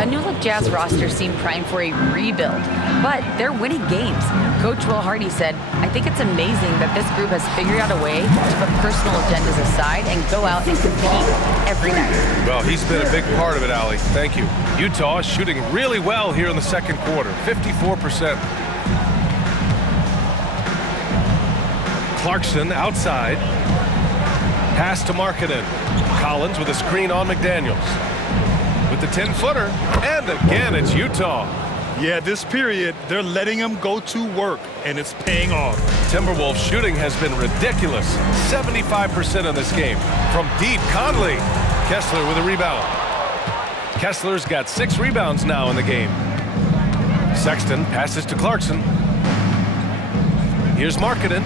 A new-look Jazz roster seemed primed for a rebuild, but they're winning games. Coach Will Hardy said, "I think it's amazing that this group has figured out a way to put personal agendas aside and go out and compete every night." Well, he's been a big part of it, Allie. Thank you. Utah is shooting really well here in the second quarter, 54%. Clarkson outside. Pass to Markkanen. Collins with a screen on McDaniels. With the 10-footer, and again it's Utah. Yeah, this period, they're letting him go to work, and it's paying off. Timberwolves shooting has been ridiculous. 75% in this game. From deep, Conley. Kessler with a rebound. Kessler's got 6 rebounds now in the game. Sexton passes to Clarkson. Here's Markkanen.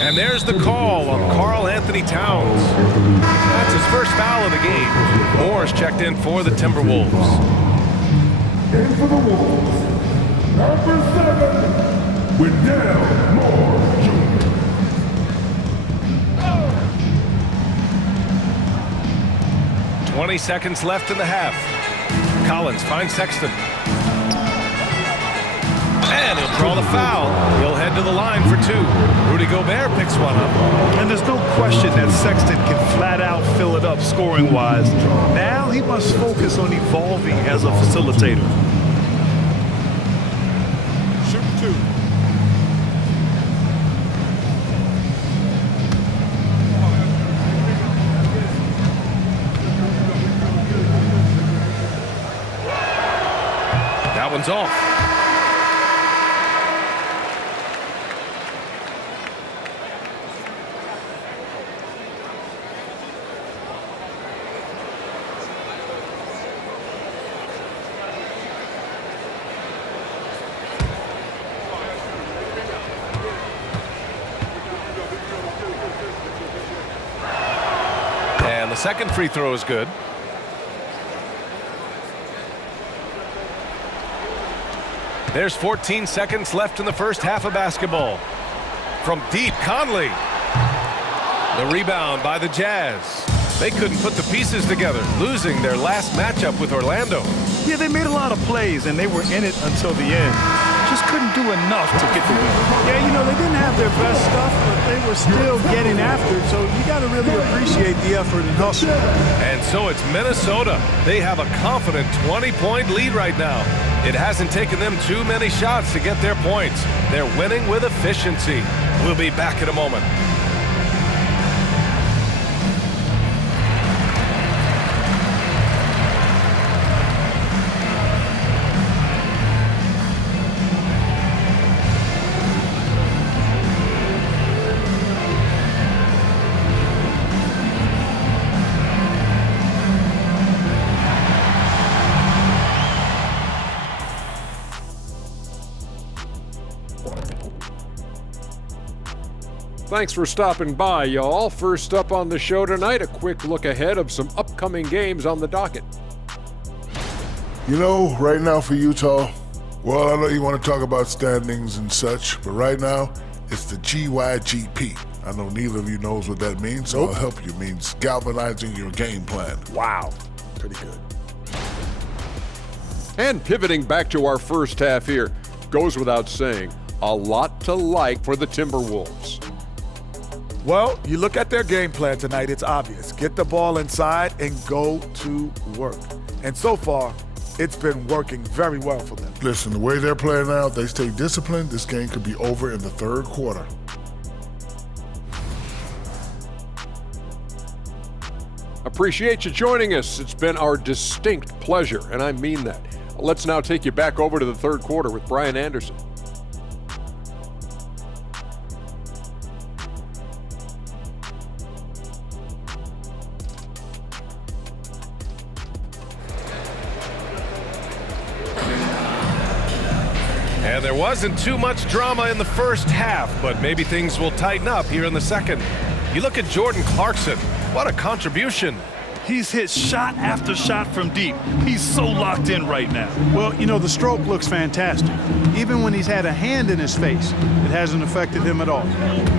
And there's the call on Karl Anthony Towns. That's his first foul of the game. Moore's checked in for the Timberwolves. In for the Wolves, number 7, Wendell Moore Jr. 20 seconds left in the half. Collins finds Sexton. And he'll draw the foul. He'll head to the line for 2. Rudy Gobert picks one up. And there's no question that Sexton can flat out fill it up scoring-wise. Now he must focus on evolving as a facilitator. Shoot 2. That one's off. And the second free throw is good. There's 14 seconds left in the first half of basketball. From deep, Conley. The rebound by the Jazz. They couldn't put the pieces together, losing their last matchup with Orlando. Yeah, they made a lot of plays, and they were in it until the end. Just couldn't do enough to get the win. Yeah, you know, they didn't have their best stuff, but they were still getting after it, so you got to really appreciate the effort and hustle. And so it's Minnesota. They have a confident 20-point lead right now. It hasn't taken them too many shots to get their points. They're winning with efficiency. We'll be back in a moment. Thanks for stopping by, y'all. First up on the show tonight, a quick look ahead of some upcoming games on the docket. You know, right now for Utah, well, I know you want to talk about standings and such, but right now, it's the GYGP. I know neither of you knows what that means, so I'll help you. It means galvanizing your game plan. Wow. Pretty good. And pivoting back to our first half here, goes without saying, a lot to like for the Timberwolves. Well, you look at their game plan tonight, it's obvious. Get the ball inside and go to work. And so far, it's been working very well for them. Listen, the way they're playing now, if they stay disciplined, this game could be over in the third quarter. Appreciate you joining us. It's been our distinct pleasure, and I mean that. Let's now take you back over to the third quarter with Brian Anderson. And there wasn't too much drama in the first half, but maybe things will tighten up here in the second. You look at Jordan Clarkson. What a contribution. He's hit shot after shot from deep. He's so locked in right now. Well, you know, the stroke looks fantastic. Even when he's had a hand in his face, it hasn't affected him at all.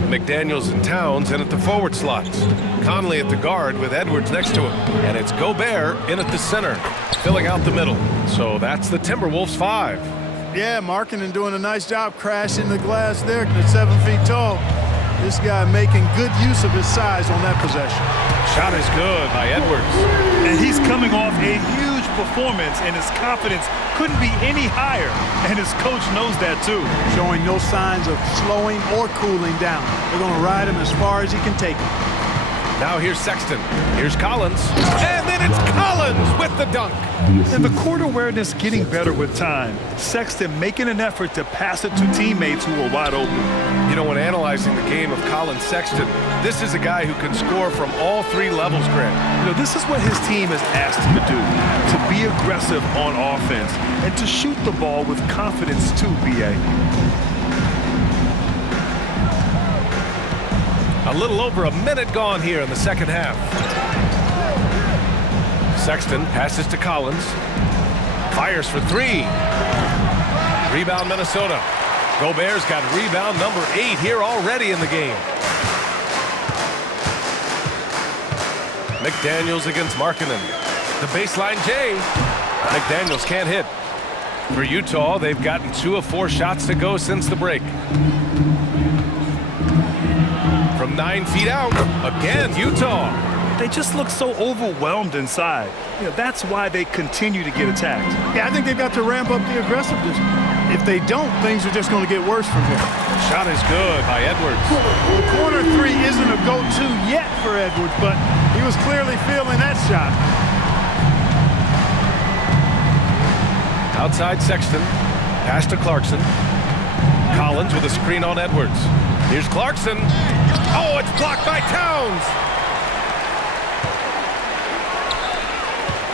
McDaniels and Towns in at the forward slots. Conley at the guard with Edwards next to him. And it's Gobert in at the center, filling out the middle. So that's the Timberwolves 5. Yeah, Markkanen doing a nice job crashing the glass there at 7 feet tall. This guy making good use of his size on that possession. Shot is good by Edwards. And he's coming off a huge performance, and his confidence couldn't be any higher, and his coach knows that too. Showing no signs of slowing or cooling down. They're going to ride him as far as he can take him. Now here's Sexton. Here's Collins. And then it's Collins with the dunk. And the court awareness getting better with time. Sexton making an effort to pass it to teammates who were wide open. You know, when analyzing the game of Collins Sexton, this is a guy who can score from all three levels, Grant. You know, this is what his team has asked him to do, to be aggressive on offense and to shoot the ball with confidence too, B.A. A little over a minute gone here in the second half. Sexton passes to Collins. Fires for three. Rebound Minnesota. Gobert's got rebound number 8 here already in the game. McDaniels against Markkanen. The baseline J. McDaniels can't hit. For Utah, they've gotten 2 of 4 shots to go since the break. From 9 feet out, again, Utah. They just look so overwhelmed inside. You know, that's why they continue to get attacked. Yeah, I think they've got to ramp up the aggressiveness. If they don't, things are just going to get worse from here. Shot is good by Edwards. The corner 3 isn't a go-to yet for Edwards, but he was clearly feeling that shot. Outside Sexton. Pass to Clarkson. Collins with a screen on Edwards. Here's Clarkson. Oh, it's blocked by Towns.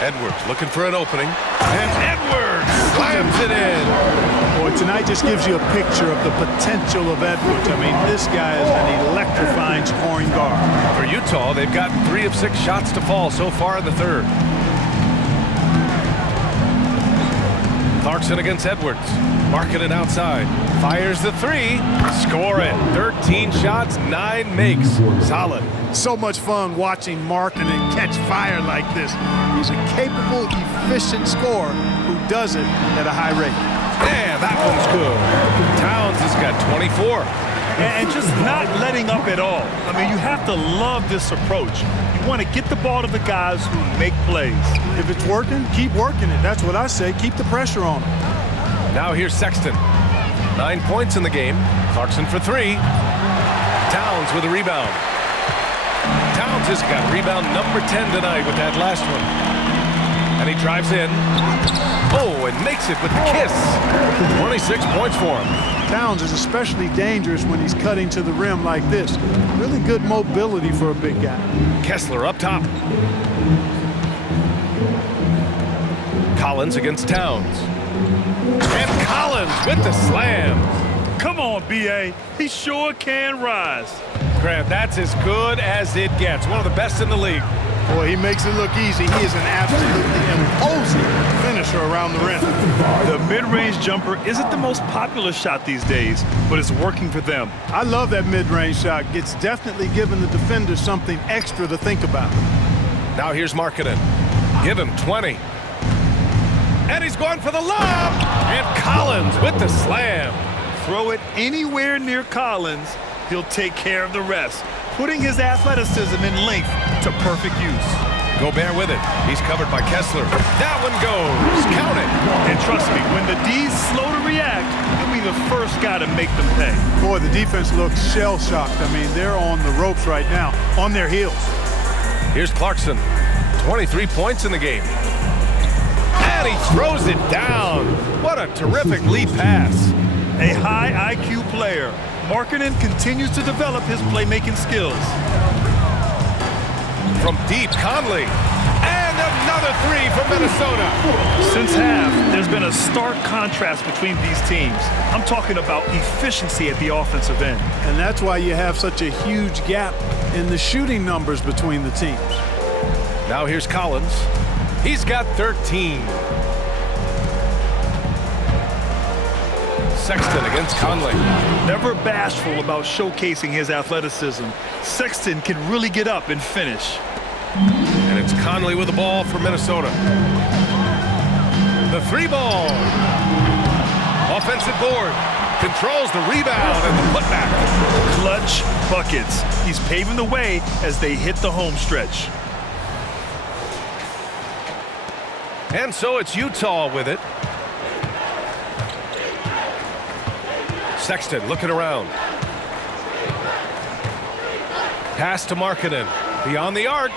Edwards looking for an opening. And Edwards slams it in. Boy, tonight just gives you a picture of the potential of Edwards. I mean, this guy is an electrifying scoring guard. For Utah, they've gotten 3 of 6 shots to fall so far in the third. Clarkson against Edwards. Markkanen outside. Fires the 3. Score it. 13 shots, 9 makes. Solid. So much fun watching Markkanen catch fire like this. He's a capable, efficient scorer who does it at a high rate. Yeah, that one's good. Towns has got 24. And just not letting up at all. I mean, you have to love this approach. You want to get the ball to the guys who make plays. If it's working, keep working it. That's what I say. Keep the pressure on him. Now here's Sexton. 9 points in the game. Clarkson for 3. Towns with a rebound. Towns has got rebound number 10 tonight with that last one. And he drives in. Oh, and makes it with the kiss. 26 points for him. Towns is especially dangerous when he's cutting to the rim like this. Really good mobility for a big guy. Kessler up top. Collins against Towns. And Collins with the slam. Come on, B.A. He sure can rise. Grant, that's as good as it gets. One of the best in the league. Boy, he makes it look easy. He is an absolutely imposing finisher around the rim. The mid-range jumper isn't the most popular shot these days, but it's working for them. I love that mid-range shot. It's definitely giving the defender something extra to think about. Now here's Markkanen. Give him 20. And he's going for the lob. And Collins with the slam. Throw it anywhere near Collins, he'll take care of the rest, putting his athleticism and length to perfect use. Gobert with it. He's covered by Kessler. That one goes. Count it. And trust me, when the D's slow to react, you'll be the first guy to make them pay. Boy, the defense looks shell-shocked. I mean, they're on the ropes right now, on their heels. Here's Clarkson. 23 points in the game. And he throws it down. What a terrific lead pass. A high IQ player. Markkanen continues to develop his playmaking skills. From deep, Conley. And another 3 from Minnesota. Since half, there's been a stark contrast between these teams. I'm talking about efficiency at the offensive end. And that's why you have such a huge gap in the shooting numbers between the teams. Now here's Collins. He's got 13. Sexton against Conley. Never bashful about showcasing his athleticism, Sexton can really get up and finish. And it's Conley with the ball for Minnesota. The 3 ball. Offensive board. Controls the rebound and the putback. Clutch buckets. He's paving the way as they hit the home stretch. And so it's Utah with it. Sexton looking around. Pass to Markkanen. Beyond the arc.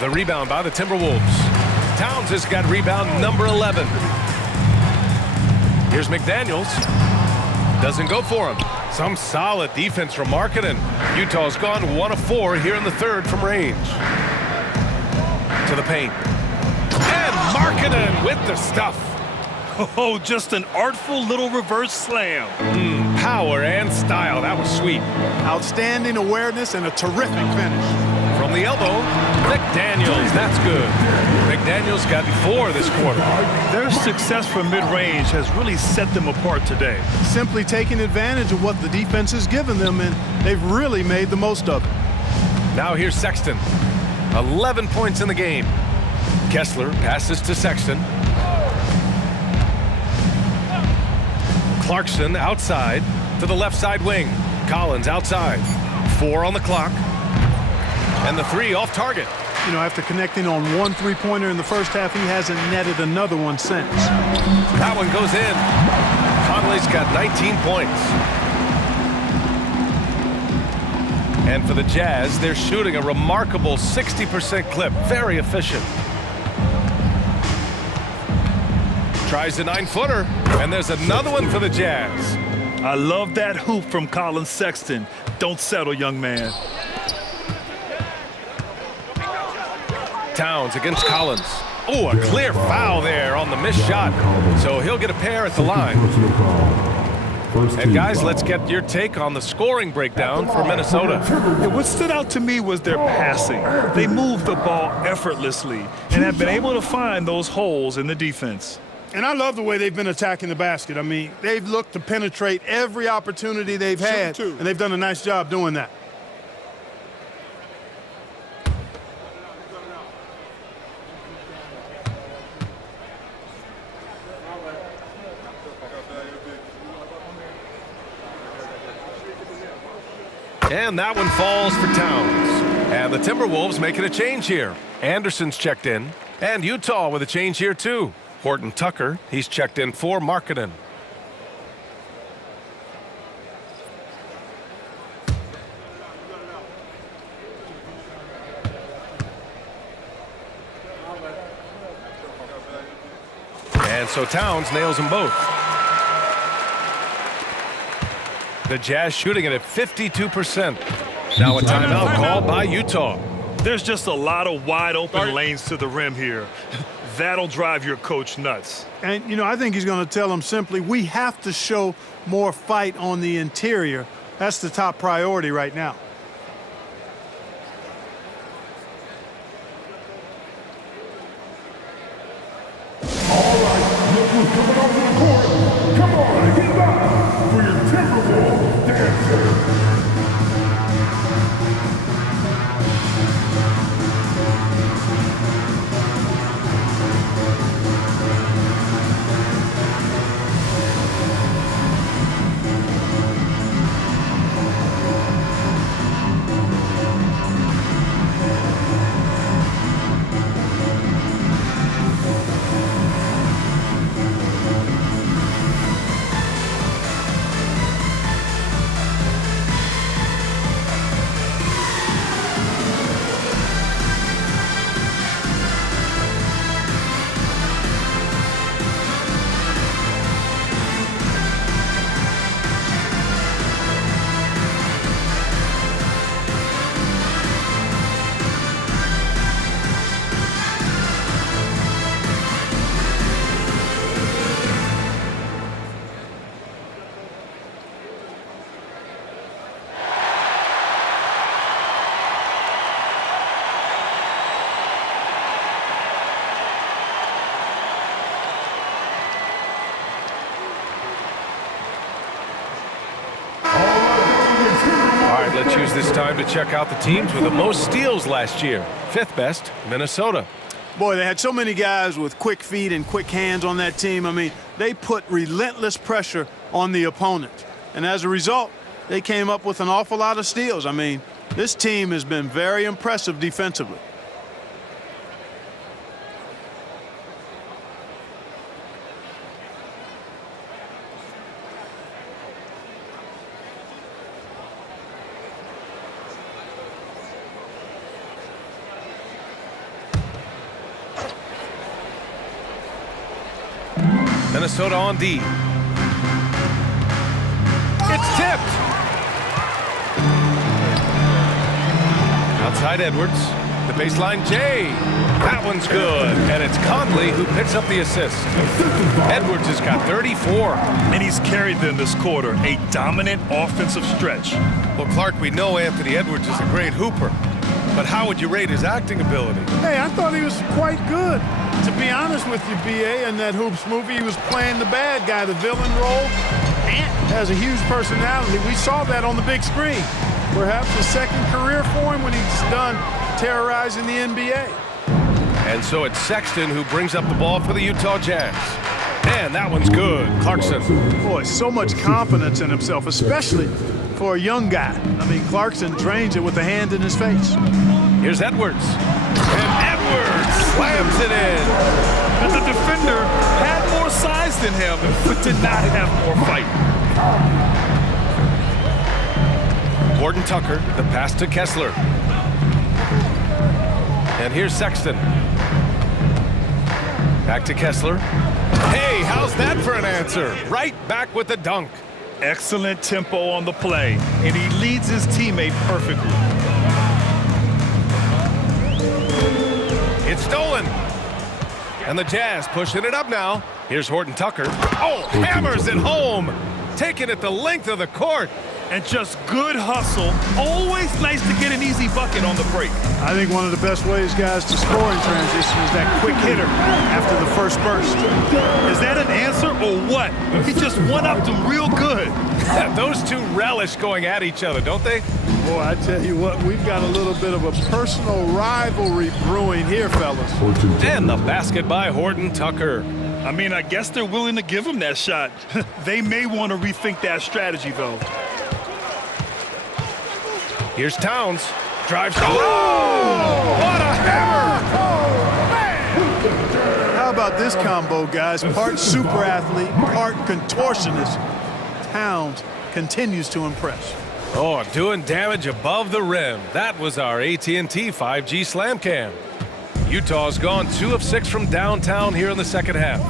The rebound by the Timberwolves. Towns has got rebound number 11. Here's McDaniels. Doesn't go for him. Some solid defense from Markkanen. Utah's gone 1 of 4 here in the third from range. To the paint. And Markkanen with the stuff. Oh, just an artful little reverse slam. Power and style. That was sweet. Outstanding awareness and a terrific finish. From the elbow, McDaniels. That's good. McDaniels got 4 this quarter. Their success from mid-range has really set them apart today. Simply taking advantage of what the defense has given them, and they've really made the most of it. Now here's Sexton. 11 points in the game. Kessler passes to Sexton. Clarkson outside to the left side wing. Collins outside. 4 on the clock. And the 3 off target. You know, after connecting on 1 3-pointer in the first half, he hasn't netted another one since. That one goes in. Conley's got 19 points. And for the Jazz, they're shooting a remarkable 60% clip. Very efficient. Tries a 9-footer, and there's another one for the Jazz. I love that hoop from Colin Sexton. Don't settle, young man. Towns against Collins. Oh, a clear foul there on the missed shot. So he'll get a pair at the line. And guys, let's get your take on the scoring breakdown for Minnesota. What stood out to me was their passing. They moved the ball effortlessly and have been able to find those holes in the defense. And I love the way they've been attacking the basket. I mean, they've looked to penetrate every opportunity they've had, and they've done a nice job doing that. And that one falls for Towns. And the Timberwolves making a change here. Anderson's checked in. And Utah with a change here, too. Horton Tucker, he's checked in for Markkanen. And so Towns nails them both. The Jazz shooting it at 52%. Now a timeout called by Utah. There's just a lot of wide open lanes to the rim here. That'll drive your coach nuts. And, you know, I think he's going to tell them simply, we have to show more fight on the interior. That's the top priority right now. All right, look who's coming off the court. Come on, get back for your Timberwolves dancer. Let's use this time to check out the teams with the most steals last year. 5th best, Minnesota. Boy, they had so many guys with quick feet and quick hands on that team. I mean, they put relentless pressure on the opponent. And as a result, they came up with an awful lot of steals. I mean, this team has been very impressive defensively. Minnesota on D. It's tipped. Outside Edwards. The baseline Jay. That one's good. And it's Conley who picks up the assist. Edwards has got 34. And he's carried them this quarter. A dominant offensive stretch. Well, Clark, we know Anthony Edwards is a great hooper. But how would you rate his acting ability? Hey, I thought he was quite good. To be honest with you, B.A., in that Hoops movie, he was playing the bad guy, the villain role. Ant has a huge personality. We saw that on the big screen. Perhaps a second career for him when he's done terrorizing the NBA. And so it's Sexton who brings up the ball for the Utah Jazz. And that one's good. Clarkson. Boy, so much confidence in himself, especially for a young guy. I mean, Clarkson drains it with a hand in his face. Here's Edwards. And Edwards slams it in. But the defender had more size than him, but did not have more fight. Gordon Tucker, the pass to Kessler. And here's Sexton. Back to Kessler. Hey, how's that for an answer? Right back with the dunk. Excellent tempo on the play, and he leads his teammate perfectly. It's stolen. And the Jazz pushing it up now. Here's Horton Tucker. Oh, hammers it home. Taking it the length of the court. And just good hustle. Always nice to get an easy bucket on the break. I think one of the best ways, guys, to score in transition is that quick hitter after the first burst. Is that an answer or what? He just one-upped him real good. Those two relish going at each other, don't they? Boy, I tell you what, we've got a little bit of a personal rivalry brewing here, fellas. And the basket by Horton Tucker. I mean, I guess they're willing to give him that shot. They may want to rethink that strategy, though. Here's Towns. Drives. Oh! What a hammer! How about this combo, guys? Part super athlete, part contortionist. Towns continues to impress. Oh, doing damage above the rim. That was our AT&T 5G Slam Cam. Utah's gone 2 of 6 from downtown here in the second half.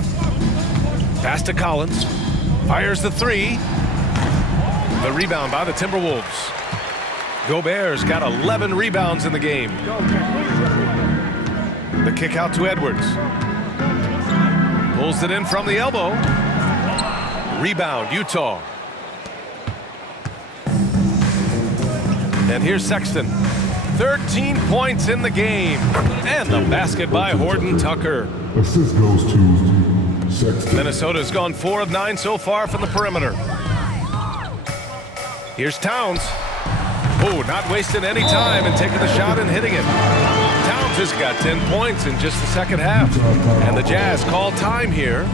Pass to Collins. Fires the three. The rebound by the Timberwolves. Gobert's got 11 rebounds in the game. The kick out to Edwards. Pulls it in from the elbow. Rebound, Utah. And here's Sexton. 13 points in the game. And the basket by Horton Tucker. Assist goes to Sexton. Minnesota's gone 4 of 9 so far from the perimeter. Here's Towns. Oh, not wasting any time and taking the shot and hitting it. Towns has got 10 points in just the second half. And the Jazz call time here.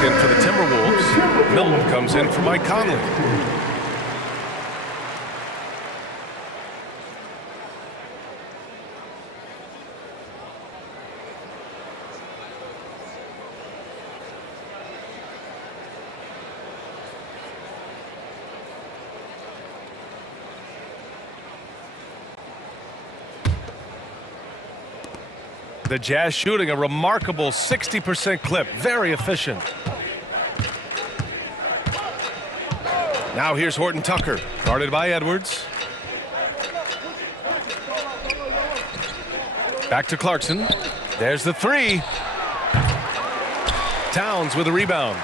In for the Timberwolves. Milton comes in for Mike Conley. The Jazz shooting a remarkable 60% clip. Very efficient. Now here's Horton Tucker, guarded by Edwards. Back to Clarkson. There's the three. Towns with a rebound.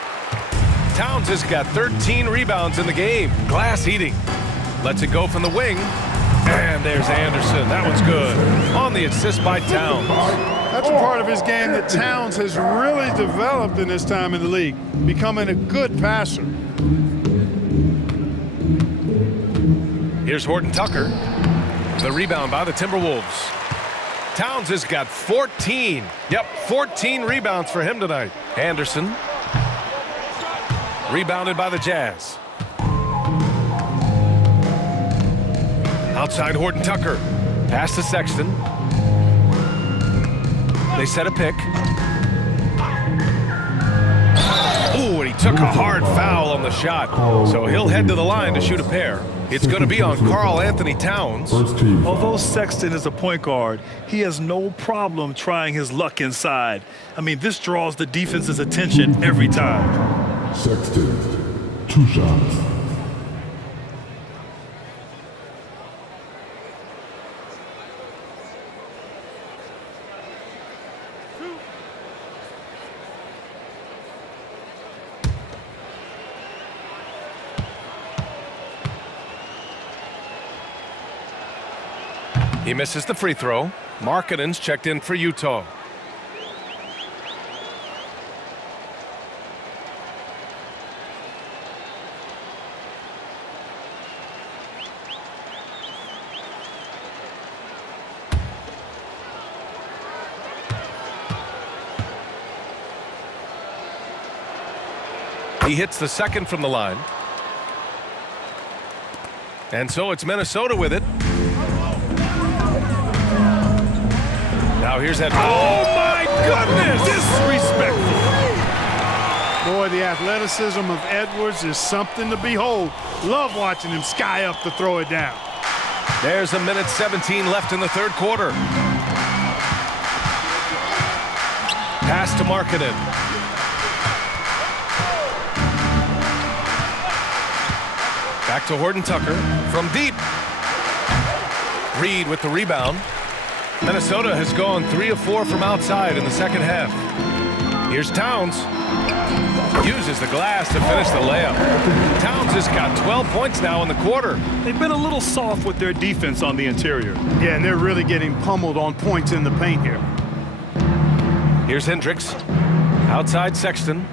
Towns has got 13 rebounds in the game. Glass eating. Lets it go from the wing. And there's Anderson. That one's good. On the assist by Towns. That's a part of his game that Towns has really developed in his time in the league, becoming a good passer. Here's Horton Tucker. The rebound by the Timberwolves. Towns has got 14. Yep, 14 rebounds for him tonight. Anderson. Rebounded by the Jazz. Outside Horton Tucker. Pass to Sexton. They set a pick. Ooh, and he took a hard foul on the shot. So he'll head to the line to shoot a pair. It's going to be on Karl Anthony Towns. Although Sexton is a point guard, he has no problem trying his luck inside. I mean, this draws the defense's attention every time. Sexton, 2 shots. He misses the free throw. Markkanen's checked in for Utah. He hits the second from the line. And so it's Minnesota with it. Now here's that. Oh my goodness! Disrespectful. Boy, the athleticism of Edwards is something to behold. Love watching him sky up to throw it down. There's a minute 17 left in the third quarter. Pass to Markkanen. Back to Horton Tucker from deep. Reed with the rebound. Minnesota has gone 3 of 4 from outside in the second half. Here's Towns. Uses the glass to finish the layup. Towns has got 12 points now in the quarter. They've been a little soft with their defense on the interior. Yeah, and they're really getting pummeled on points in the paint here. Here's Hendricks. Outside Sexton.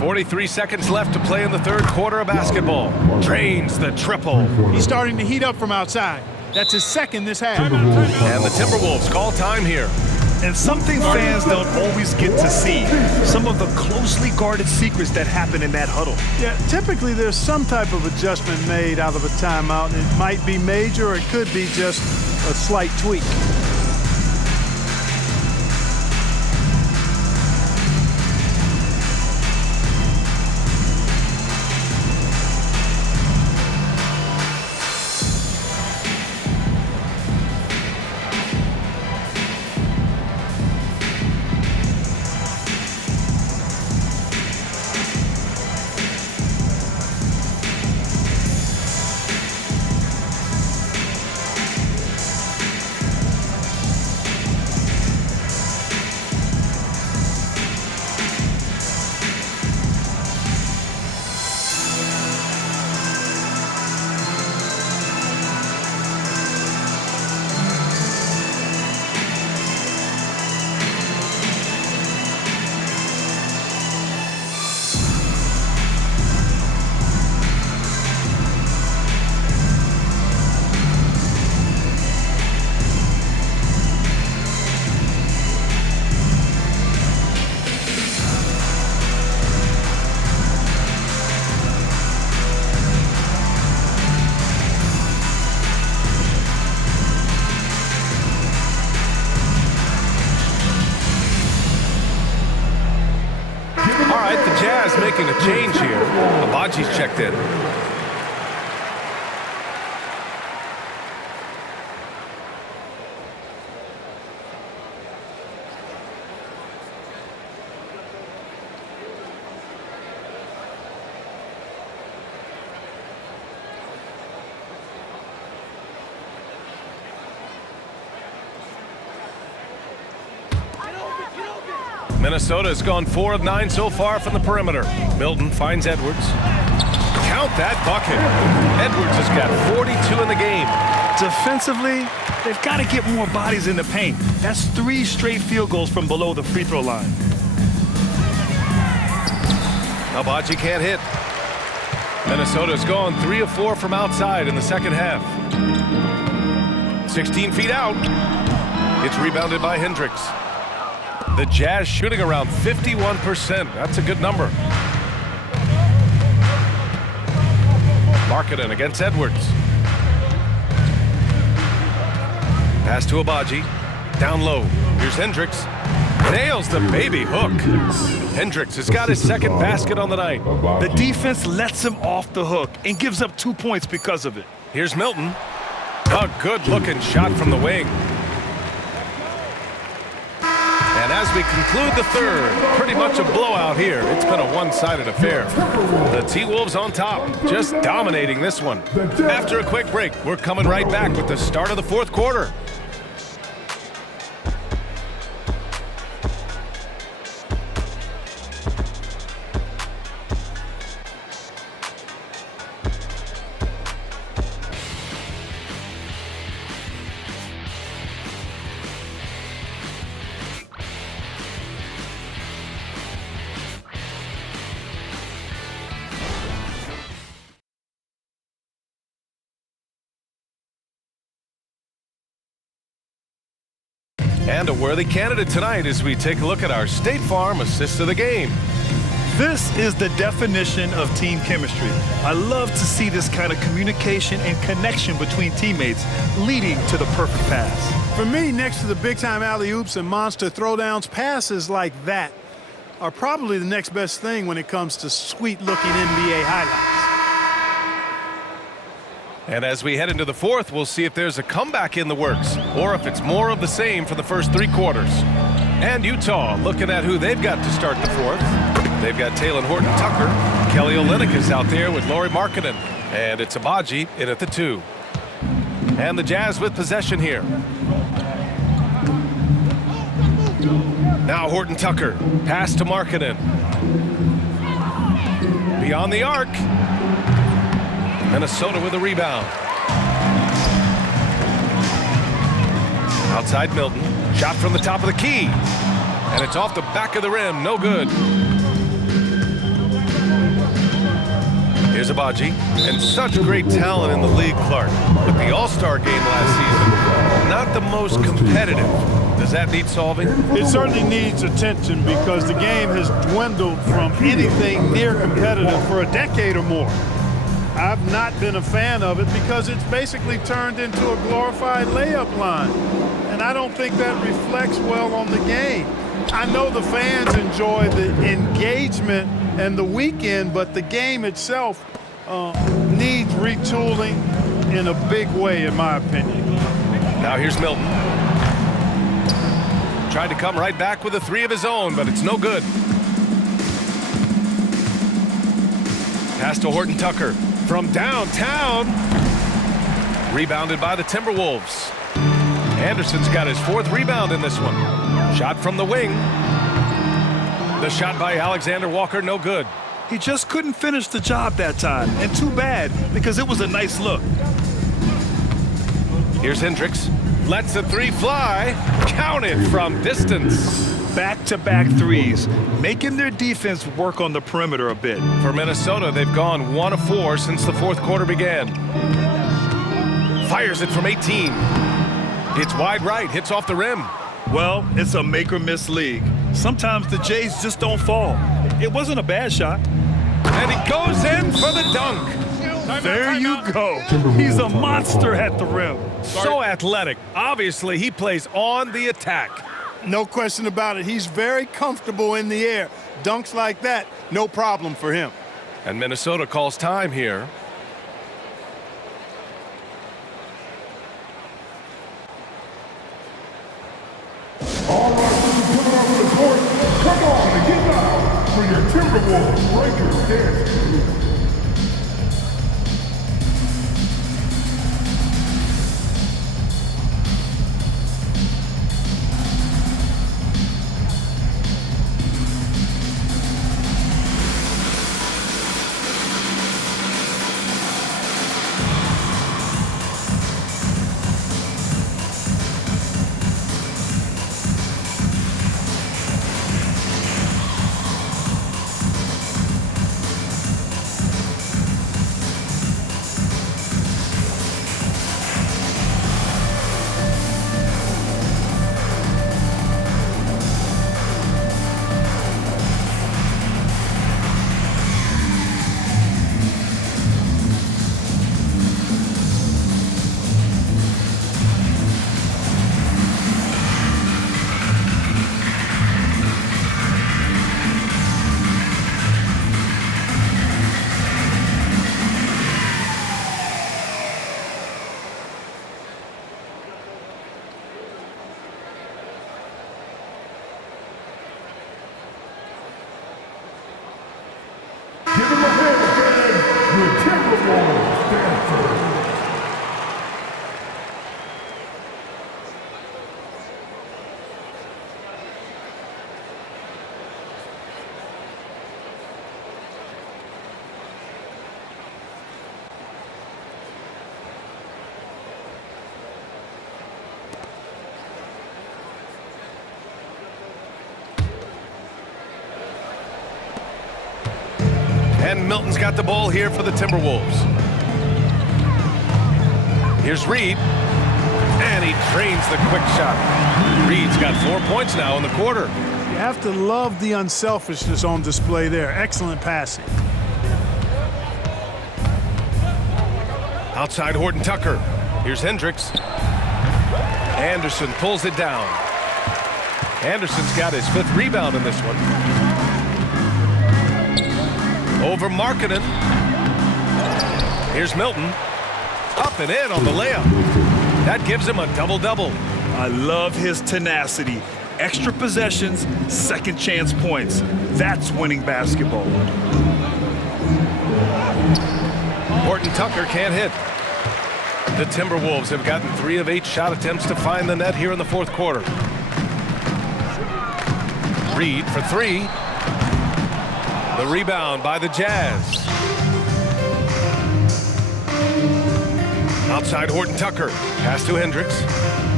43 seconds left to play in the third quarter of basketball. Drains the triple. He's starting to heat up from outside. That's his second this half. And the Timberwolves call time here. And something fans don't always get to see. Some of the closely guarded secrets that happen in that huddle. Yeah, typically there's some type of adjustment made out of a timeout. It might be major or it could be just a slight tweak. Making a change here. Abaji's checked in. Minnesota has gone 4 of 9 so far from the perimeter. Milton finds Edwards. Count that bucket. Edwards has got 42 in the game. Defensively, they've got to get more bodies in the paint. That's 3 straight field goals from below the free throw line. Agbaji can't hit. Minnesota's gone 3 of 4 from outside in the second half. 16 feet out. It's rebounded by Hendricks. The Jazz shooting around 51%. That's a good number. Markkanen against Edwards. Pass to Agbaji. Down low. Here's Hendricks. Nails the baby hook. Hendricks has got his second basket on the night. The defense lets him off the hook and gives up 2 points because of it. Here's Milton. A good-looking shot from the wing. And as we conclude the third, pretty much a blowout here. It's been a one-sided affair. The T-Wolves on top, just dominating this one. After a quick break, we're coming right back with the start of the fourth quarter. And a worthy candidate tonight as we take a look at our State Farm assist of the game. This is the definition of team chemistry. I love to see this kind of communication and connection between teammates leading to the perfect pass. For me, next to the big-time alley-oops and monster throwdowns, passes like that are probably the next best thing when it comes to sweet-looking NBA highlights. And as we head into the fourth, we'll see if there's a comeback in the works or if it's more of the same for the first 3 quarters. And Utah looking at who they've got to start the fourth. They've got Talen Horton-Tucker. Kelly Olynyk is out there with Lauri Markkanen. And it's Agbaji in at the 2. And the Jazz with possession here. Now Horton-Tucker. Pass to Markkanen. Beyond the arc. Minnesota with a rebound. Outside Milton. Shot from the top of the key. And it's off the back of the rim. No good. Here's Agbaji. And such great talent in the league, Clark. But the All-Star game last season, not the most competitive. Does that need solving? It certainly needs attention because the game has dwindled from anything near competitive for a decade or more. I've not been a fan of it because it's basically turned into a glorified layup line. And I don't think that reflects well on the game. I know the fans enjoy the engagement and the weekend, but the game itself needs retooling in a big way, in my opinion. Now here's Milton. Tried to come right back with a 3 of his own, but it's no good. Pass to Horton-Tucker. From downtown, rebounded by the Timberwolves. Anderson's got his 4th rebound in this one. Shot from the wing. The shot by Alexander Walker, no good. He just couldn't finish the job that time, and too bad because it was a nice look. Here's Hendricks. Lets the 3 fly. Counted from distance. Back-to-back threes, making their defense work on the perimeter a bit. For Minnesota, they've gone 1 of 4 since the fourth quarter began. Fires it from 18. It's wide right, hits off the rim. Well, it's a make-or-miss league. Sometimes the Jays just don't fall. It wasn't a bad shot. And he goes in for the dunk. There you go. He's a monster at the rim. So athletic. Obviously, he plays on the attack. No question about it. He's very comfortable in the air. Dunks like that, no problem for him. And Minnesota calls time here. All right, coming off the court, come on and get down for your Timberwolves Breakers dance. And Milton's got the ball here for the Timberwolves. Here's Reed. And he drains the quick shot. Reed's got 4 points now in the quarter. You have to love the unselfishness on display there. Excellent passing. Outside Horton Tucker. Here's Hendricks. Anderson pulls it down. Anderson's got his 5th rebound in this one. Over Markkanen. Here's Milton. Up and in on the layup. That gives him a double-double. I love his tenacity. Extra possessions, second chance points. That's winning basketball. Horton Tucker can't hit. The Timberwolves have gotten 3 of 8 shot attempts to find the net here in the 4th quarter. Reed for 3. The rebound by the Jazz. Outside Horton Tucker. Pass to Hendricks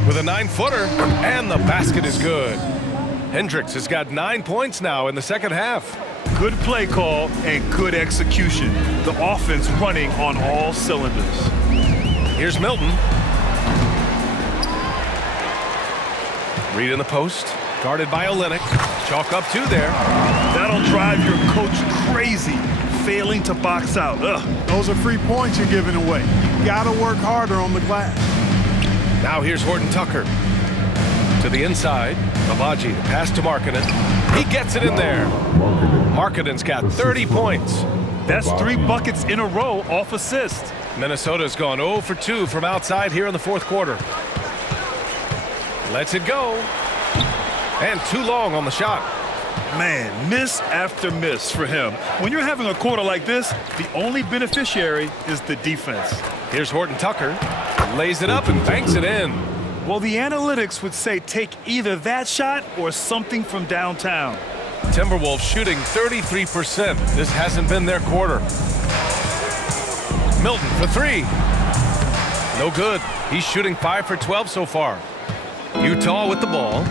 with a 9-footer, and the basket is good. Hendricks has got 9 points now in the second half. Good play call and good execution. The offense running on all cylinders. Here's Milton. Reed in the post. Guarded by Olynyk. Chalk up 2 there. That'll drive your coach crazy, failing to box out. Ugh. Those are free points you're giving away. You got to work harder on the glass. Now here's Horton Tucker. To the inside. Babaji, pass to Markkanen. He gets it in there. Markkanen's got 30 points. That's 3 buckets in a row off assist. Minnesota's gone 0 for 2 from outside here in the 4th quarter. Lets it go. And too long on the shot. Man, miss after miss for him. When you're having a quarter like this, the only beneficiary is the defense. Here's Horton Tucker. Lays it up and banks it in. Well, the analytics would say take either that shot or something from downtown. Timberwolves shooting 33%. This hasn't been their quarter. Milton for 3. No good. He's shooting 5 for 12 so far. Utah with the ball.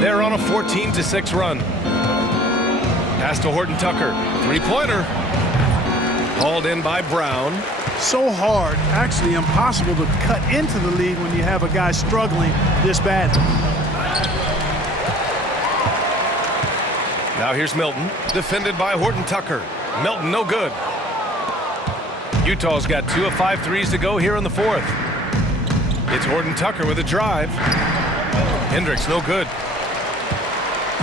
They're on a 14-6 run. Pass to Horton Tucker. 3-pointer. Hauled in by Brown. So hard, actually impossible to cut into the lead when you have a guy struggling this badly. Now here's Milton, defended by Horton Tucker. Milton no good. Utah's got 2 of 5 threes to go here in the 4th. It's Horton Tucker with a drive. Hendricks no good.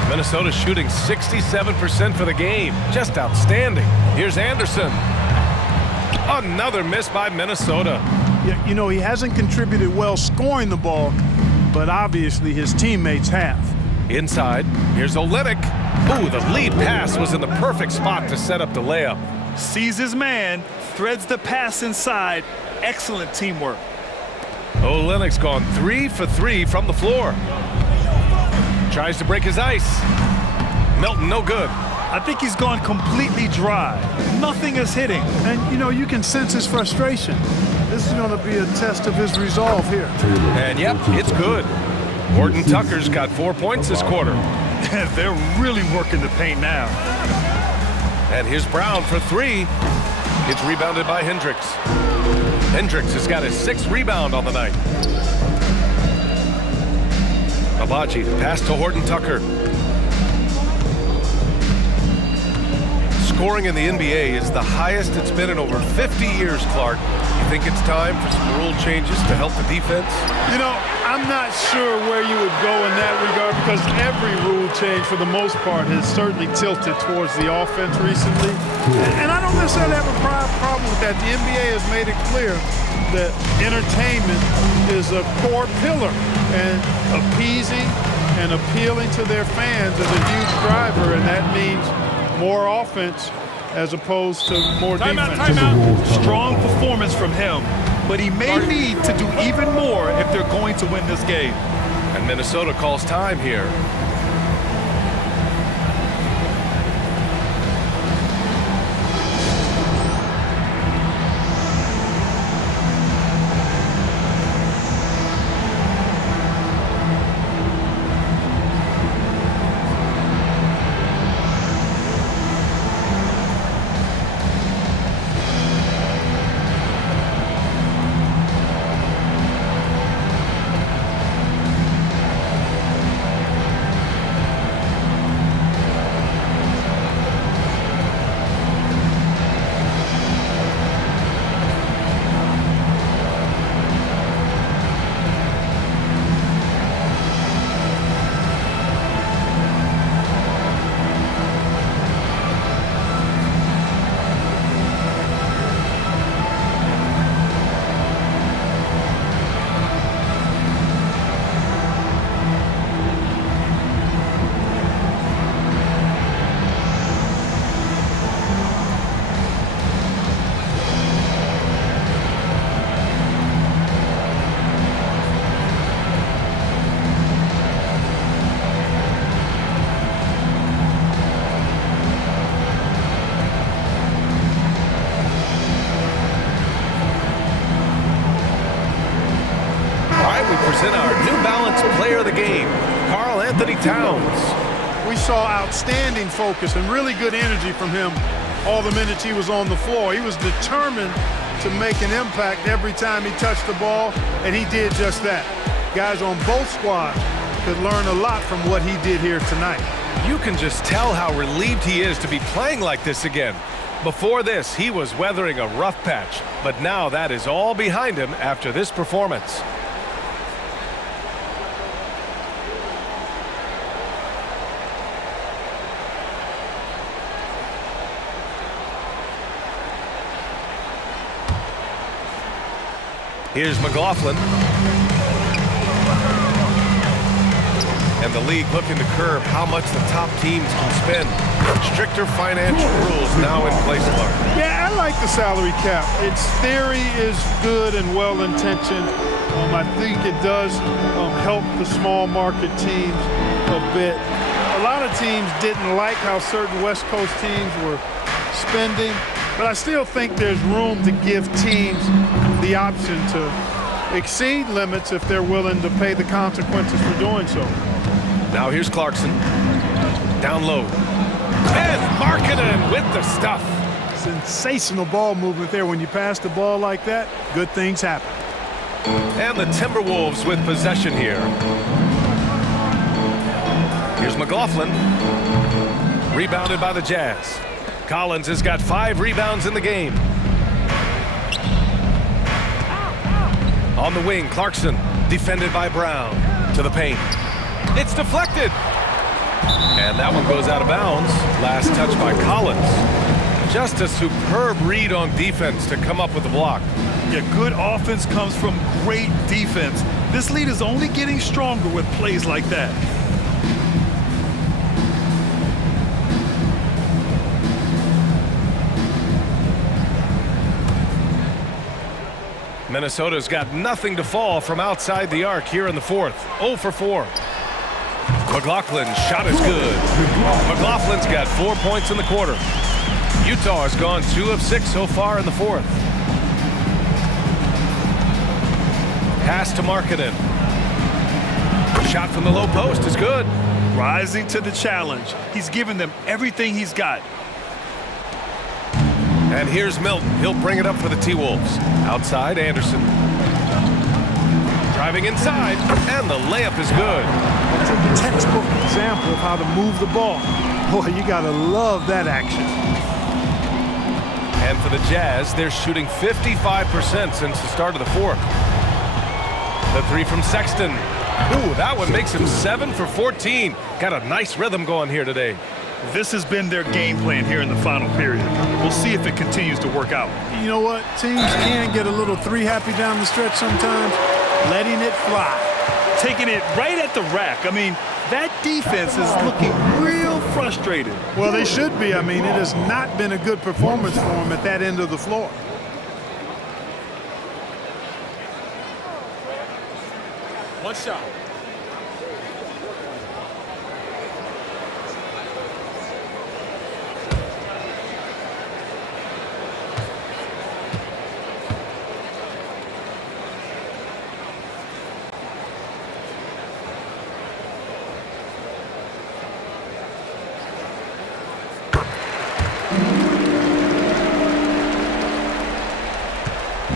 Minnesota's shooting 67% for the game. Just outstanding. Here's Anderson. Another miss by Minnesota. Yeah, you know, he hasn't contributed well scoring the ball, but obviously his teammates have. Inside, here's Olynyk. Ooh, the lead pass was in the perfect spot to set up the layup. Sees his man, threads the pass inside. Excellent teamwork. Olynyk's gone 3 for 3 from the floor. Tries to break his ice. Milton no good. I think he's gone completely dry. Nothing is hitting. And, you know, you can sense his frustration. This is going to be a test of his resolve here. And, yep, it's good. Horton Tucker's got 4 points this quarter. They're really working the paint now. And here's Brown for 3. It's rebounded by Hendricks. Hendricks has got his 6th rebound on the night. Babaji, pass to Horton Tucker. Scoring in the NBA is the highest it's been in over 50 years, Clark. You think it's time for some rule changes to help the defense? You know, I'm not sure where you would go in that regard because every rule change, for the most part, has certainly tilted towards the offense recently. And I don't necessarily have a problem with that. The NBA has made it clear that entertainment is a core pillar, and appeasing and appealing to their fans is a huge driver, and that means more offense as opposed to more defense. Timeout. Strong performance from him, but he may need to do even more if they're going to win this game. And Minnesota calls time here. In our New Balance player of the game, Karl-Anthony Towns. We saw outstanding focus and really good energy from him all the minutes he was on the floor. He was determined to make an impact every time he touched the ball, and he did just that. Guys on both squads could learn a lot from what he did here tonight. You can just tell how relieved he is to be playing like this again. Before this, he was weathering a rough patch, but now that is all behind him after this performance. Here's McLaughlin. And the league looking to curb how much the top teams can spend. Stricter financial rules now in place, Lauri. Yeah, I like the salary cap. Its theory is good and well-intentioned. I think it does help the small market teams a bit. A lot of teams didn't like how certain West Coast teams were spending, but I still think there's room to give teams the option to exceed limits if they're willing to pay the consequences for doing so. Now here's Clarkson. Down low. And Markkanen with the stuff. Sensational ball movement there. When you pass the ball like that, good things happen. And the Timberwolves with possession here. Here's McLaughlin. Rebounded by the Jazz. Collins has got 5 rebounds in the game. On the wing, Clarkson, defended by Brown. To the paint. It's deflected. And that one goes out of bounds. Last touch by Collins. Just a superb read on defense to come up with the block. Yeah, good offense comes from great defense. This lead is only getting stronger with plays like that. Minnesota's got nothing to fall from outside the arc here in the fourth. 0 for 4. McLaughlin's shot is good. McLaughlin's got 4 points in the quarter. Utah has gone 2 of 6 so far in the fourth. Pass to Markkanen. Shot from the low post is good. Rising to the challenge. He's given them everything he's got. And here's Milton. He'll bring it up for the T-Wolves. Outside, Anderson. Driving inside, and the layup is good. That's a textbook example of how to move the ball. Boy, you gotta love that action. And for the Jazz, they're shooting 55% since the start of the fourth. The 3 from Sexton. Ooh, that one makes him 7 for 14. Got a nice rhythm going here today. This has been their game plan here in the final period. We'll see if it continues to work out. You know what? Teams can get a little 3 happy down the stretch sometimes. Letting it fly. Taking it right at the rack. I mean, That defense is looking real frustrated. Well, they should be. I mean, it has not been a good performance for them at that end of the floor. One shot.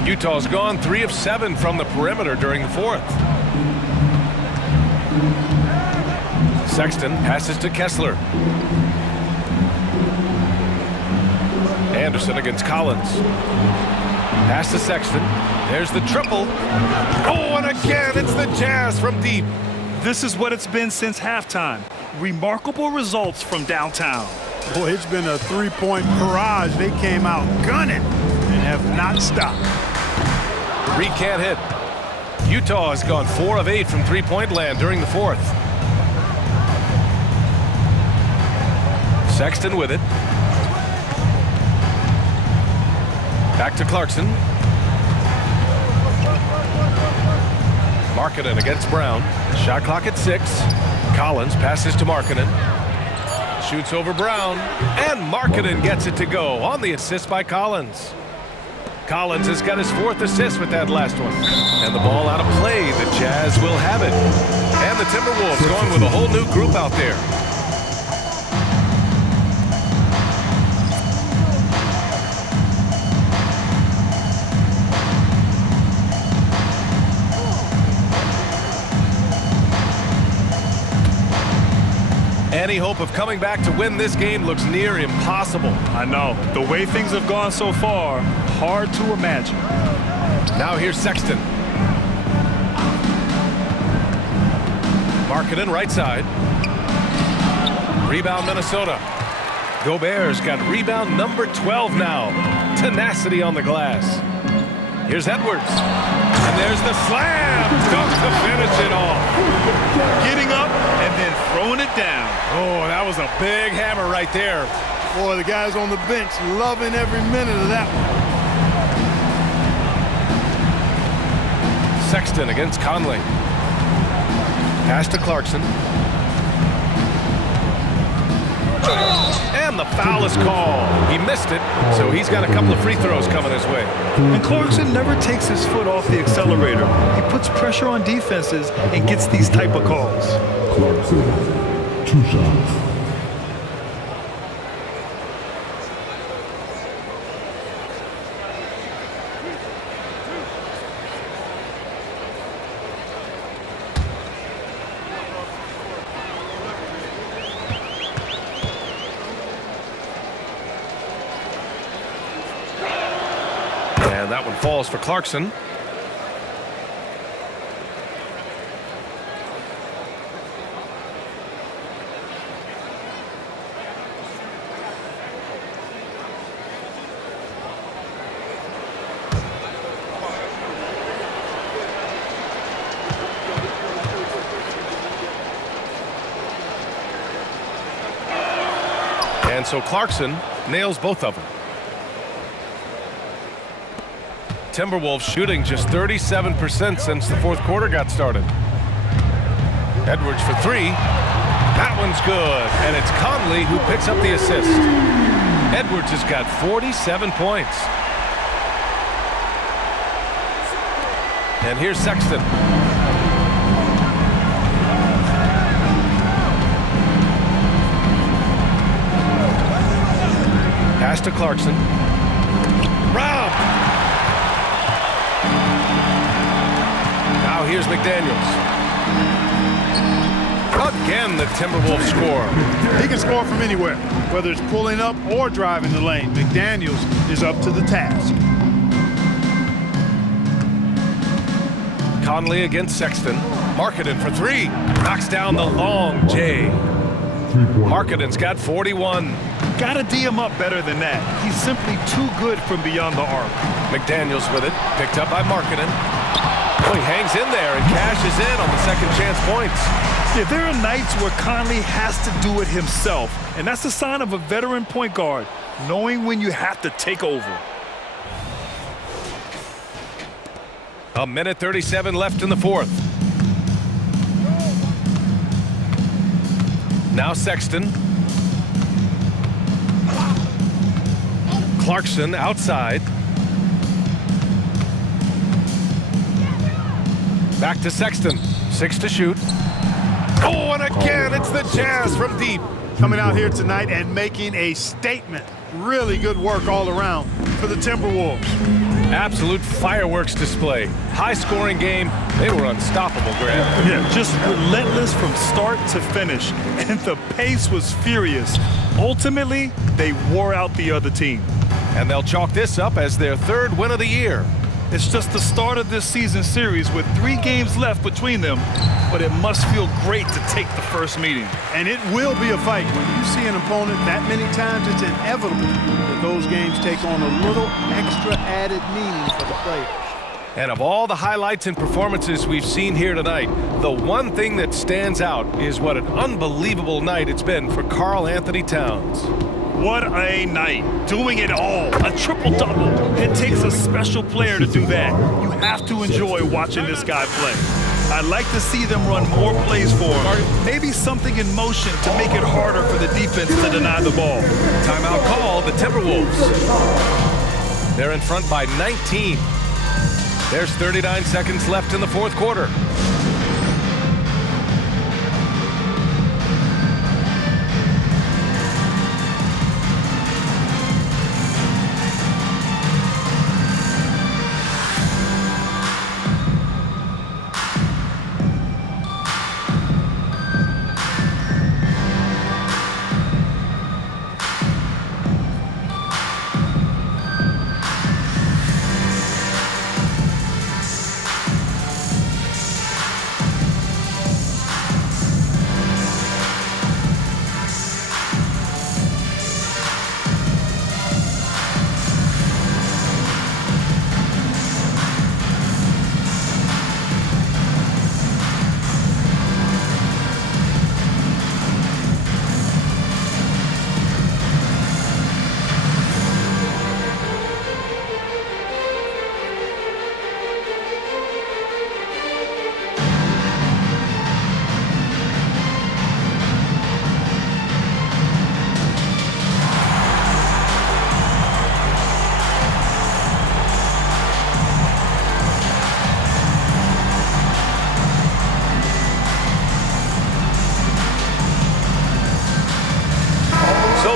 Utah's gone 3 of 7 from the perimeter during the fourth. Sexton passes to Kessler. Anderson against Collins. Pass to Sexton. There's the triple. Oh, and again, it's the Jazz from deep. This is what it's been since halftime. Remarkable results from downtown. Boy, it's been a three-point barrage. They came out gunning and have not stopped. Reed can't hit. Utah has gone 4 of 8 from three-point land during the fourth. Sexton with it. Back to Clarkson. Markkanen against Brown. Shot clock at 6. Collins passes to Markkanen. Shoots over Brown. And Markkanen gets it to go on the assist by Collins. Collins has got his 4th assist with that last one. And the ball out of play. The Jazz will have it. And the Timberwolves going with a whole new group out there. Any hope of coming back to win this game looks near impossible. I know. The way things have gone so far, hard to imagine. Now here's Sexton. Markkanen right side. Rebound Minnesota. Gobert's got rebound number 12 now. Tenacity on the glass. Here's Edwards. And there's the slam. Dunk to finish it off. Getting up and then throwing it down. Oh, that was a big hammer right there. Boy, the guys on the bench loving every minute of that one. Sexton against Conley. Pass to Clarkson. And the foul is called. He missed it, so he's got a couple of free throws coming his way. And Clarkson never takes his foot off the accelerator. He puts pressure on defenses and gets these type of calls. Clarkson, 2 shots. And that one falls for Clarkson. And so Clarkson nails both of them. Timberwolves shooting just 37% since the fourth quarter got started. Edwards for 3. That one's good. And it's Conley who picks up the assist. Edwards has got 47 points. And here's Sexton. Pass to Clarkson. Rob! Now here's McDaniels. Again, the Timberwolves score. He can score from anywhere, whether it's pulling up or driving the lane. McDaniels is up to the task. Conley against Sexton. Markkanen for 3. Knocks down the long J. Markkanen's got 41. Gotta D him up better than that. He's simply too good from beyond the arc. McDaniels with it. Picked up by Markkanen. Well, he hangs in there and cashes in on the second chance points. Yeah, there are nights where Conley has to do it himself, and that's a sign of a veteran point guard, knowing when you have to take over. A minute 37 left in the fourth. Now Sexton. Clarkson outside. Back to Sexton. 6 to shoot. Oh, and again, it's the Jazz from deep. Coming out here tonight and making a statement. Really good work all around for the Timberwolves. Absolute fireworks display. High-scoring game. They were unstoppable, Grant. Yeah, just relentless from start to finish, and the pace was furious. Ultimately, they wore out the other team. And they'll chalk this up as their third win of the year. It's just the start of this season series with 3 games left between them, but it must feel great to take the first meeting. And it will be a fight. When you see an opponent that many times, it's inevitable that those games take on a little extra added meaning for the players. And of all the highlights and performances we've seen here tonight, the one thing that stands out is what an unbelievable night it's been for Karl Anthony Towns. What a night. Doing it all. A triple-double. It takes a special player to do that. You have to enjoy watching this guy play. I'd like to see them run more plays for him. Maybe something in motion to make it harder for the defense to deny the ball. Timeout call, the Timberwolves. They're in front by 19. There's 39 seconds left in the fourth quarter.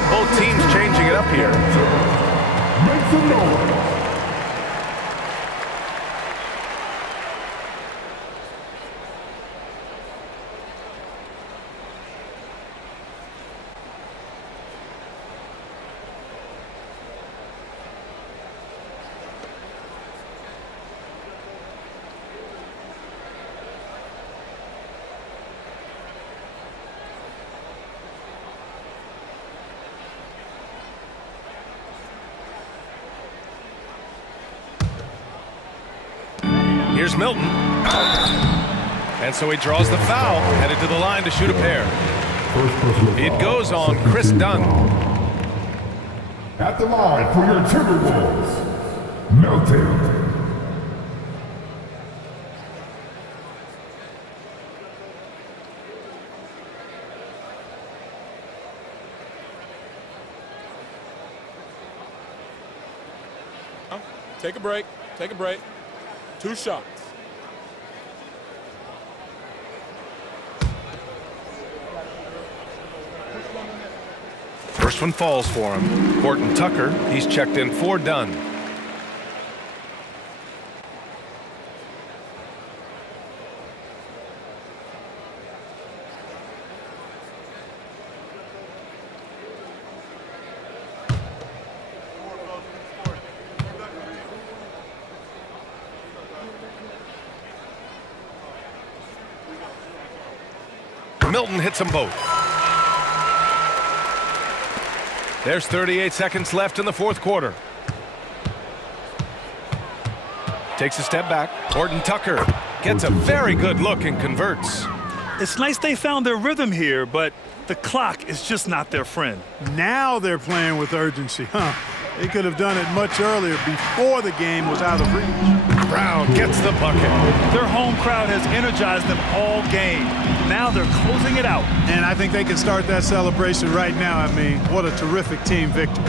Both teams changing it up here. Make some noise. Here's Milton. And so he draws the foul, headed to the line to shoot a pair. It goes on Chris Dunn. At the line for your Timberwolves, Milton. Take a break. Take a break. 2 shots. First one falls for him. Horton Tucker, he's checked in for Dunn. Milton hits them both. There's 38 seconds left in the fourth quarter. Takes a step back. Horton Tucker Gets a very good look and converts. It's nice they found their rhythm here, but the clock is just not their friend. Now they're playing with urgency, huh? They could have done it much earlier before the game was out of reach. Brown gets the bucket. Their home crowd has energized them all game. Now they're closing it out. And I think they can start that celebration right now. I mean, what a terrific team victory.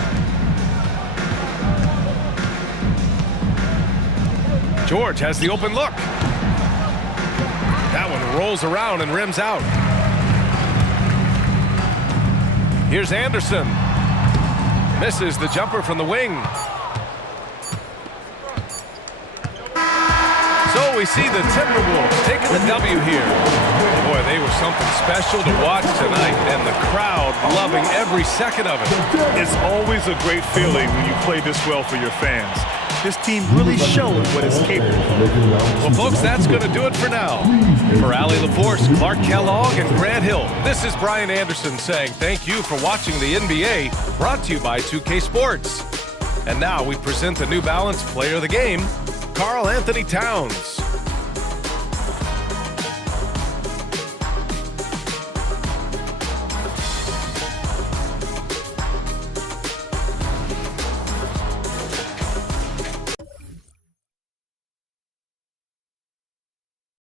George has the open look. That one rolls around and rims out. Here's Anderson. Misses the jumper from the wing. So we see the Timberwolves taking the W here. Boy, they were something special to watch tonight, and the crowd loving every second of it. It's always a great feeling when you play this well for your fans. This team really showed what it's capable of. Well, folks, that's going to do it for now. For Allie LaForce, Clark Kellogg, and Grant Hill, this is Brian Anderson saying thank you for watching the NBA, brought to you by 2K Sports. And now we present the New Balance Player of the Game, Karl Anthony Towns.